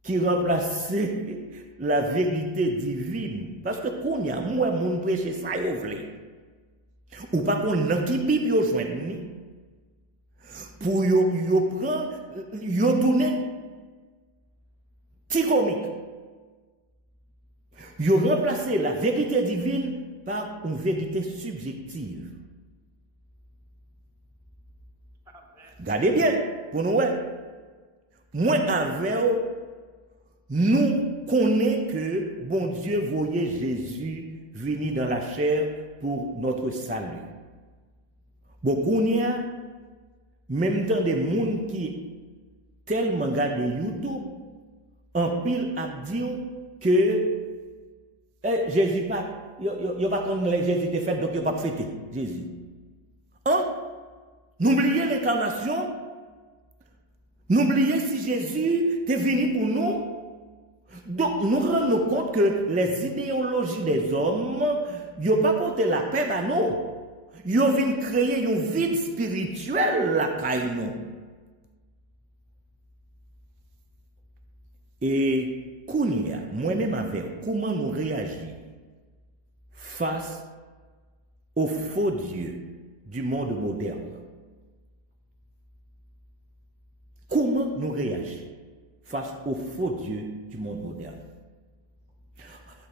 qui remplaçaient la vérité divine. Parce que quand il y a moins de monde prêcher ça, ou pas qu'on n'a qui Bible yo joindre pour yo prendre yo tourner petit comique. Yo remplacer la vérité divine par une vérité subjective. Gardez bien, pour nous, moi avec nous connaissons que bon Dieu voyait Jésus venir dans la chair pour notre salut. Beaucoup n'y a, même dans des mondes qui tellement regardent YouTube, en pile à dire que Jésus pas. Il n'y a pas comme Jésus était fait, donc il n'y a pas fêté Jésus. Hein? N'oubliez l'incarnation. N'oubliez si Jésus est venu pour nous. Donc nous rendons compte que les idéologies des hommes, ils n'ont pas porté la paix à nous. Ils ont venu créer une vide spirituelle la caille. Et Kounia, moi-même avec, comment nous réagir face aux faux dieux du monde moderne? Comment nous réagir face aux faux dieux du monde moderne?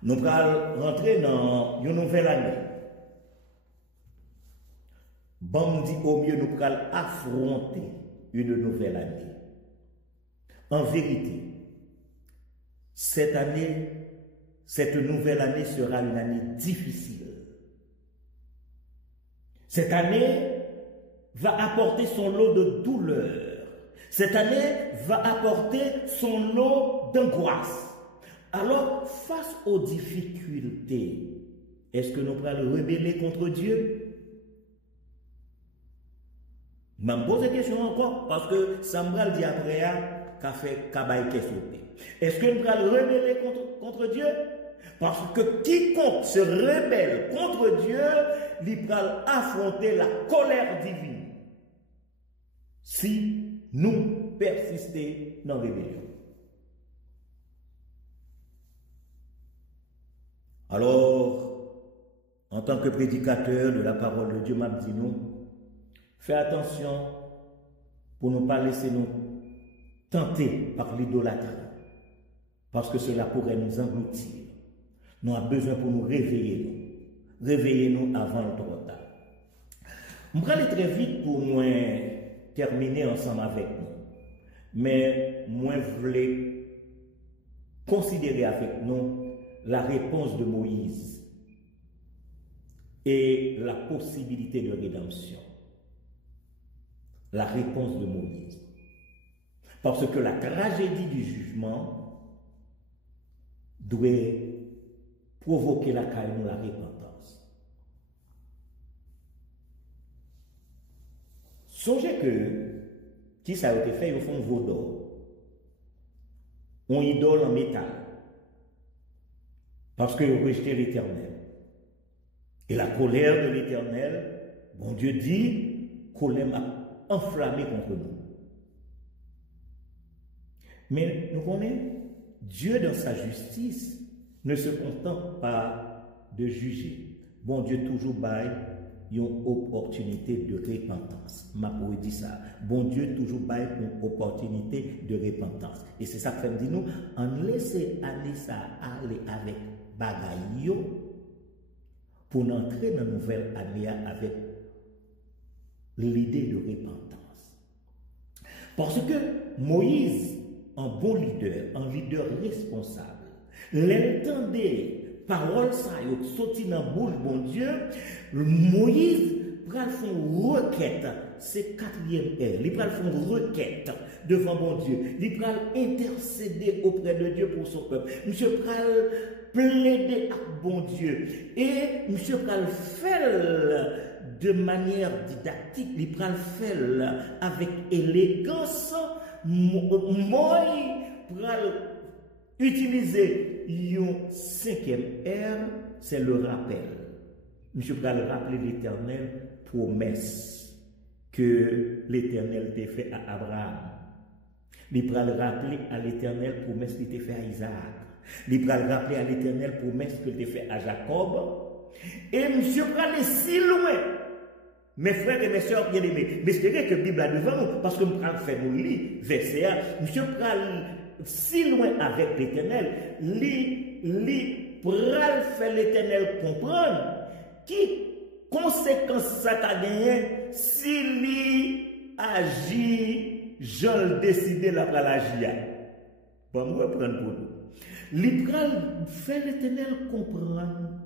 Nous allons rentrer dans une nouvelle année. Bon, dit au mieux, nous allons affronter une nouvelle année. En vérité, cette année, cette nouvelle année sera une année difficile. Cette année va apporter son lot de douleur. Cette année va apporter son lot d'angoisse. Alors, face aux difficultés, est-ce que nous allons rebeller contre Dieu? Je me pose la question encore, parce que Samuel dit après, qu'a fait Kabaï sauter. Est-ce que nous allons rebeller contre Dieu? Parce que quiconque se rebelle contre Dieu, il va affronter la colère divine. Si nous persistons dans la rébellion. Alors, en tant que prédicateur de la parole de Dieu, m'a dit nous, fais attention pour ne pas laisser nous tenter par l'idolâtrie, parce que cela pourrait nous engloutir. Nous avons besoin pour nous réveiller. Réveillez-nous avant le trop tard. Je vais aller très vite pour moi terminer ensemble avec nous. Mais moi, je voulais considérer avec nous la réponse de Moïse et la possibilité de rédemption. La réponse de Moïse. Parce que la tragédie du jugement doit provoquer la calme, la repentance. « Songez que, qui ça a été fait au fond de vos dos. on idole en métal. Parce qu'ils ont rejeté l'Éternel. Et la colère de l'Éternel, bon Dieu dit, colère m'a enflammé contre nous. Mais nous connaissons, Dieu dans sa justice ne se contente pas de juger. Bon Dieu toujours baille une opportunité de repentance. Ma poésie dit ça. Bon Dieu toujours baille une opportunité de repentance. Et c'est ça que fait dit nous, en laisser aller ça aller avec bagaille pour entrer dans la nouvelle année avec l'idée de repentance. Parce que Moïse, un bon leader, un leader responsable, l'entendait parole ça yo sorti dans bouche bon Dieu, Moïse pral font requête, c'est quatrième R, il pral font requête devant bon Dieu, il pral intercéder auprès de Dieu pour son peuple. Monsieur pral plaider à bon Dieu et monsieur pral faire de manière didactique, il pral faire avec élégance. Moi pral utiliser un cinquième R, c'est le rappel. Monsieur va le rappeler l'Éternel promesse que l'Éternel t'a fait à Abraham. Il va le rappeler à l'Éternel promesse qu'il t'a fait à Isaac. Il va le rappeler à l'Éternel promesse qu'il t'a fait à Jacob. Et monsieur va aller si loin. Mes frères et mes sœurs bien-aimés, mais espérez que la Bible a devant nous, parce que nous allons faire nous lire verset 1. Monsieur va si loin avec l'Éternel, li pral fait l'Éternel comprendre qui conséquence ça a gagné si li agit, j'en décidé la pral agir. Bon, nous reprendre pour nous. Li pral fait l'Éternel comprendre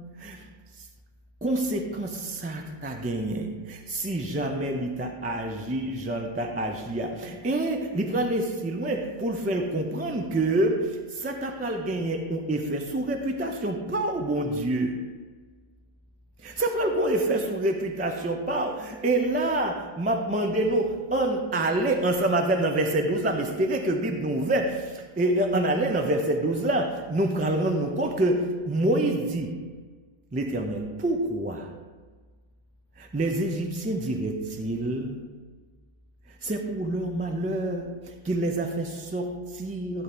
conséquence ça t'a gagné si jamais il t'a agi, j'en t'a agi. Et il va aller si loin pour le faire comprendre que ça t'a pas gagné un effet sous réputation, pas au bon Dieu. Ça prend un effet sous réputation, pas. Et là, m'a demandé nous, on allait ensemble avec dans verset 12 là, mais espérez que la Bible nous ouvre. Et on allait dans verset 12 là, nous prenons nous compte que Moïse dit, l'Éternel, pourquoi les Égyptiens diraient-ils, c'est pour leur malheur qu'il les a fait sortir,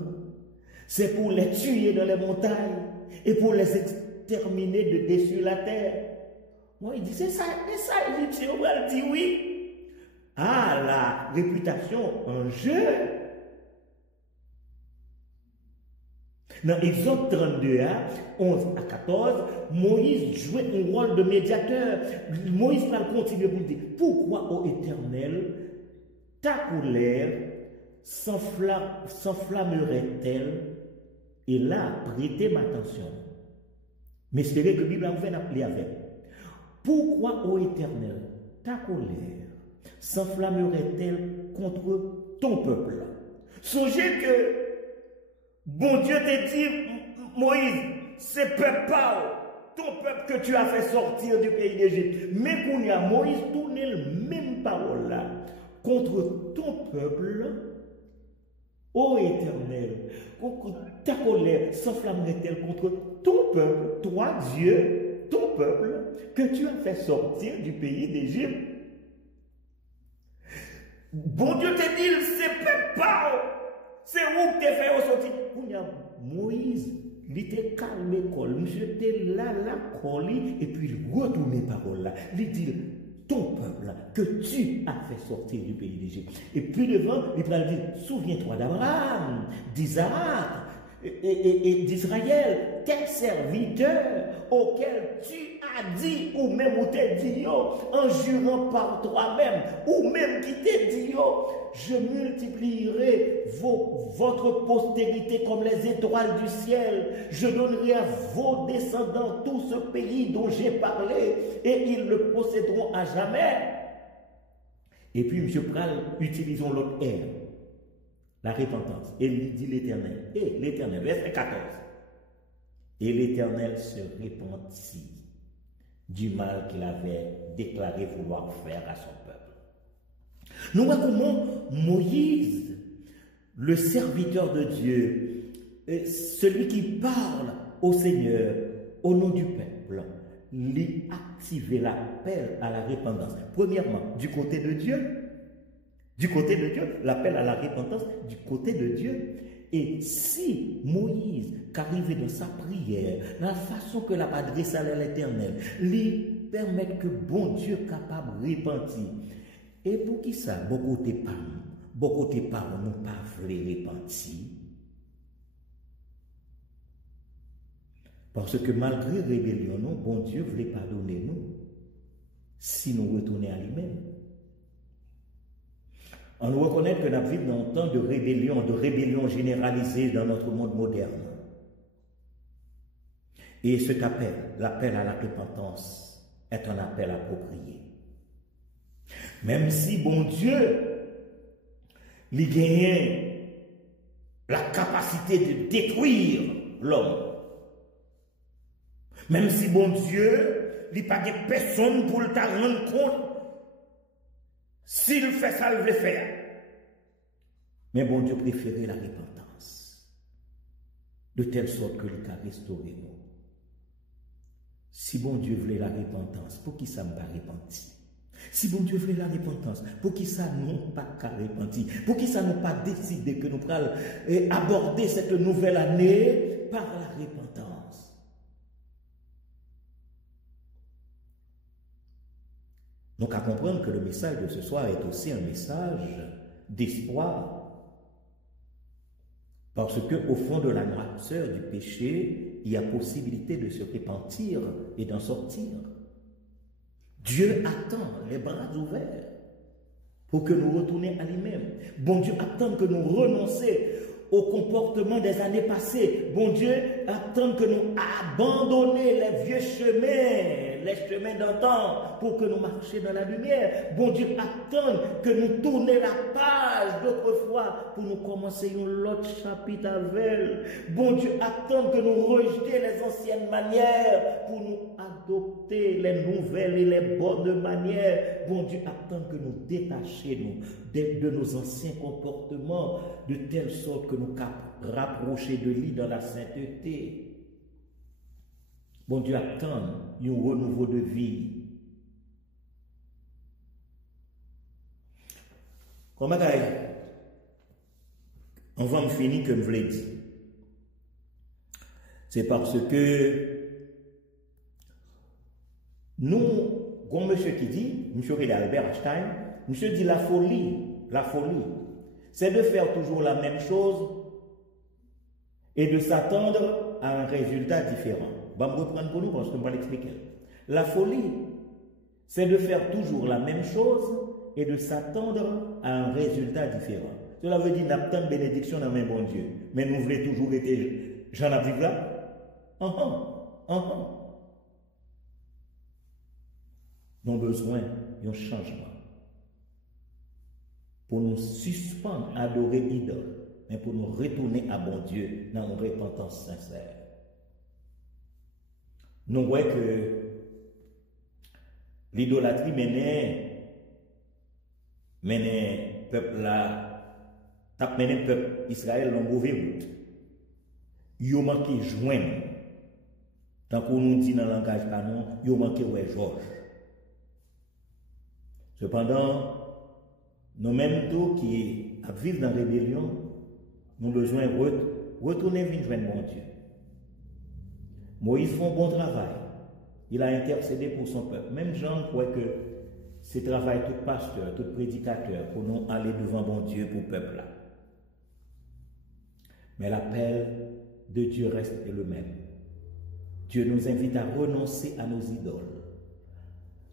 c'est pour les tuer dans les montagnes et pour les exterminer de dessus la terre. Moi, il dit, c'est ça, Égyptiens, on va dire oui. Ah, la réputation en jeu. Dans Exode 32, 11 à 14, Moïse jouait un rôle de médiateur. Moïse va continuer pour dire, pourquoi, ô Éternel, ta colère s'enflammerait-elle? Et là, prêtez m'attention. Mais espérez que la Bible a ouvert d'appeler avec. Pourquoi, ô Éternel, ta colère s'enflammerait-elle contre ton peuple? Songez que bon Dieu t'a dit, Moïse, c'est peuple pas ton peuple que tu as fait sortir du pays d'Égypte. Mais qu'on y a Moïse tourné le même parole là contre ton peuple, ô Éternel, ta colère s'enflammerait-elle contre ton peuple, toi Dieu, ton peuple, que tu as fait sortir du pays d'Égypte? Bon Dieu t'a dit, c'est peuple pas. C'est où que tu fait sortir? Moïse, il était calmé, monsieur était là, et puis il retournait parole là. Il dit, ton peuple que tu as fait sortir du pays d'Égypte. Et puis devant, il va dire, souviens-toi d'Abraham, d'Isaac et d'Israël, tes serviteurs auxquels tu as dit, ou même où t'es dit, en jurant par toi-même, ou même qui t'es dit, je multiplierai votre postérité comme les étoiles du ciel. Je donnerai à vos descendants tout ce pays dont j'ai parlé, et ils le posséderont à jamais. Et puis, M. Pral, utilisons l'autre R, la repentance. Et il dit l'Éternel. Et l'Éternel, verset 14. Et l'Éternel se repentit du mal qu'il avait déclaré vouloir faire à son peuple. Nous voyons comment Moïse, le serviteur de Dieu, celui qui parle au Seigneur au nom du peuple, lui activer l'appel à la repentance. Premièrement, du côté de Dieu, l'appel à la repentance du côté de Dieu. Et si Moïse, qu'arrivé dans sa prière, la façon que l'a adressé à l'Éternel, lui permettre que bon Dieu capable de repentir. Et pour qui ça, beaucoup de parents n'ont pas voulu repentir. Parce que malgré rébellion, non, bon Dieu voulait pardonner nous si nous retournons à lui-même. On nous reconnaît que nous vivons dans un temps de rébellion généralisée dans notre monde moderne. Et cet appel, l'appel à la repentance, est un appel approprié. Même si bon Dieu, il gagne la capacité de détruire l'homme. Même si bon Dieu, il n'y a pas de personne pour le rendre compte s'il fait ça, il veut faire. Mais bon Dieu préférait la repentance. De telle sorte que il a restauré nous. Si bon Dieu voulait la repentance, pour qui ça ne pas repentir? Si bon Dieu voulait la repentance, pour qui ça n'ont pas qu'à repentir? Pour qui ça n'ont pas décidé que nous pourrions aborder cette nouvelle année par la repentance? Donc à comprendre que le message de ce soir est aussi un message d'espoir. Parce qu'au fond de la noirceur du péché, il y a possibilité de se repentir et d'en sortir. Dieu attend les bras ouverts pour que nous retournions à lui-même. Bon Dieu attend que nous renoncions au comportement des années passées. Bon Dieu attend que nous abandonnions les vieux chemins, les chemins d'antan, pour que nous marchions dans la lumière. Bon Dieu attend que nous tournions la page d'autrefois pour nous commencer un autre chapitre avec. Bon Dieu attend que nous rejetions les anciennes manières pour nous adopter les nouvelles et les bonnes manières. Bon Dieu attend que nous détachions de nos anciens comportements de telle sorte que nous rapprocher de lui dans la sainteté. Bon Dieu attend un renouveau de vie. Comment on va me finir comme je vous l'ai dit. C'est parce que nous, comme monsieur qui dit, monsieur Albert Einstein, monsieur dit la folie, c'est de faire toujours la même chose et de s'attendre à un résultat différent. On va me reprendre pour nous parce que je vais l'expliquer. La folie, c'est de faire toujours la même chose et de s'attendre à un résultat différent. Cela veut dire n'attendre bénédiction dans mes bon Dieu. Mais nous voulons toujours être Jean la Bible là. Nous avons besoin d'un changement pour nous suspendre à adorer l'idole, mais pour nous retourner à bon Dieu dans une repentance sincère. Nous voyons que l'idolâtrie menait peuple Israël dans mauvaise route. Il a manqué joindre. Tant qu'on nous dit dans le langage canon, il a manqué Georges. Cependant, nous-mêmes tous qui vivent dans la rébellion, nous avons besoin de retourner vers bon Dieu. Moïse fait un bon travail. Il a intercédé pour son peuple. Même Jean croit que c'est travail tout pasteur, tout prédicateur pour nous aller devant bon Dieu pour le peuple là. Mais l'appel de Dieu reste le même. Dieu nous invite à renoncer à nos idoles.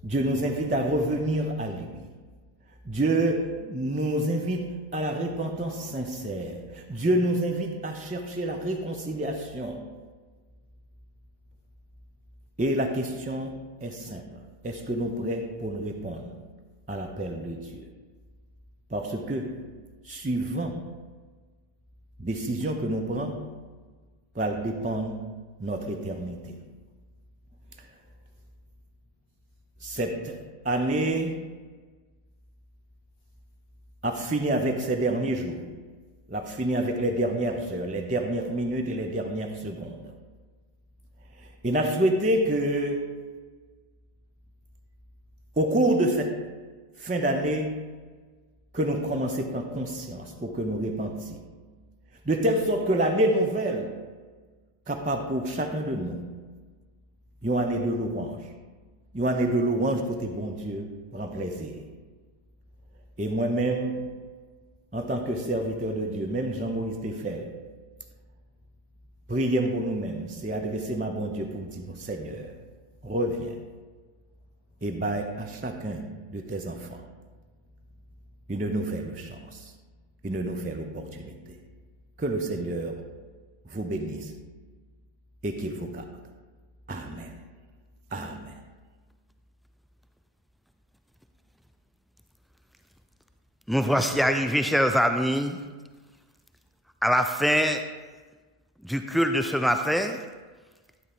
Dieu nous invite à revenir à lui. Dieu nous invite à la repentance sincère. Dieu nous invite à chercher la réconciliation. Et la question est simple. Est-ce que nous sommes prêts pour nous répondre à l'appel de Dieu? Parce que, suivant décision que nous prenons, va dépendre notre éternité. Cette année a fini avec ces derniers jours. l'a fini avec les dernières heures, les dernières minutes et les dernières secondes. Et n'a souhaité que, au cours de cette fin d'année, que nous commencions à prendre conscience pour que nous repentions. De telle sorte que l'année nouvelle, capable pour chacun de nous, une année de louange. Une année de louange pour tes bon Dieu, prend plaisir. Et moi-même, en tant que serviteur de Dieu, même Jean-Maurice Teffel, priez pour nous-mêmes, c'est adresser ma bon Dieu pour dire, Seigneur, reviens et baille à chacun de tes enfants une nouvelle chance, une nouvelle opportunité. Que le Seigneur vous bénisse et qu'il vous garde. Amen. Amen. Nous voici arrivés, chers amis, à la fin du culte de ce matin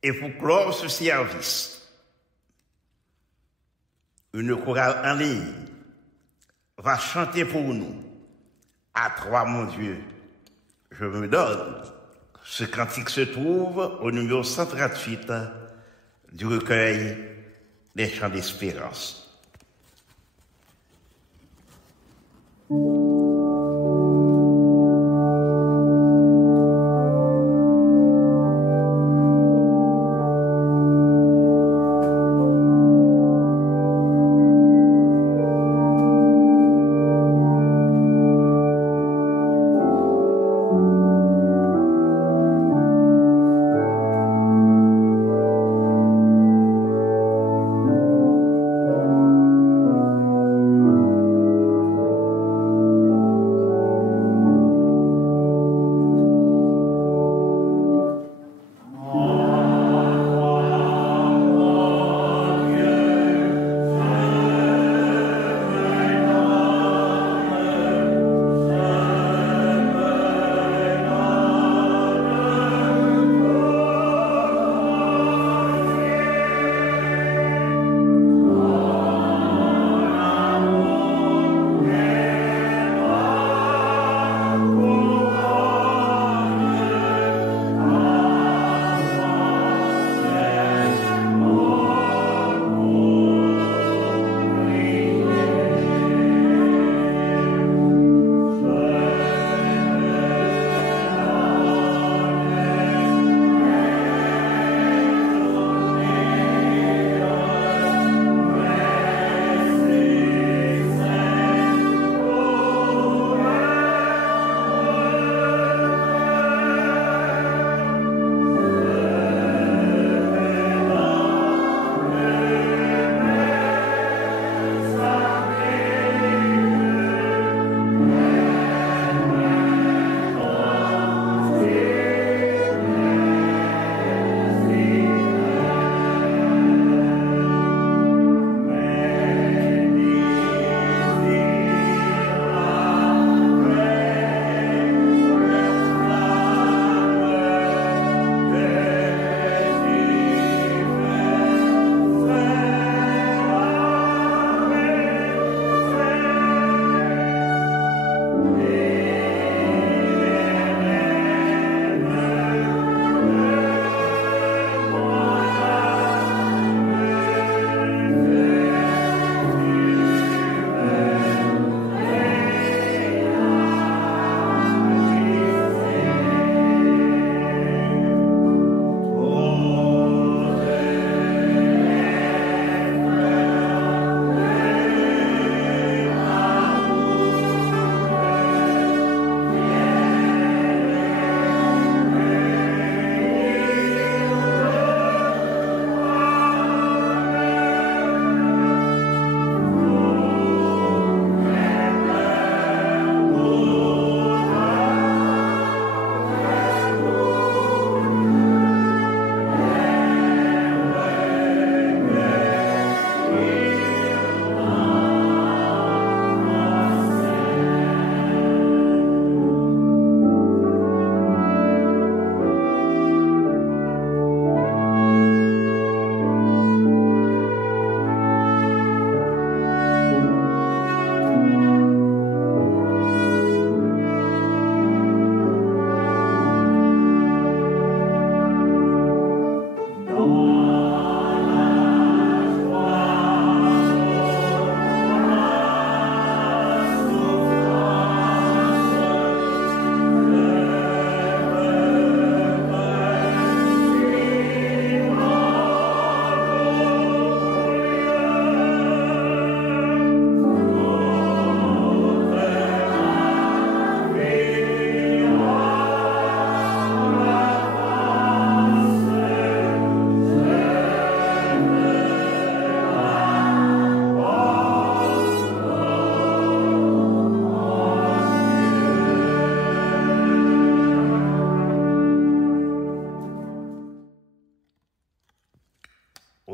et pour clore ce service, une chorale en ligne va chanter pour nous. À toi, mon Dieu, je me donne. Ce cantique se trouve au numéro 138 du recueil des chants d'espérance.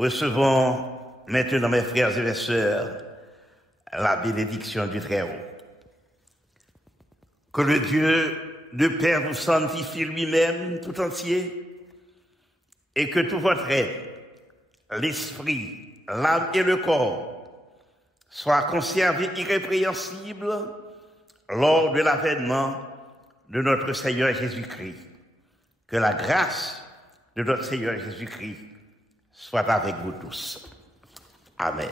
Recevons maintenant, mes frères et mes sœurs, la bénédiction du Très-Haut. Que le Dieu de Père vous sanctifie lui-même tout entier et que tout votre être, l'esprit, l'âme et le corps soient conservés irrépréhensibles lors de l'avènement de notre Seigneur Jésus-Christ. Que la grâce de notre Seigneur Jésus-Christ soit avec vous tous. Amen.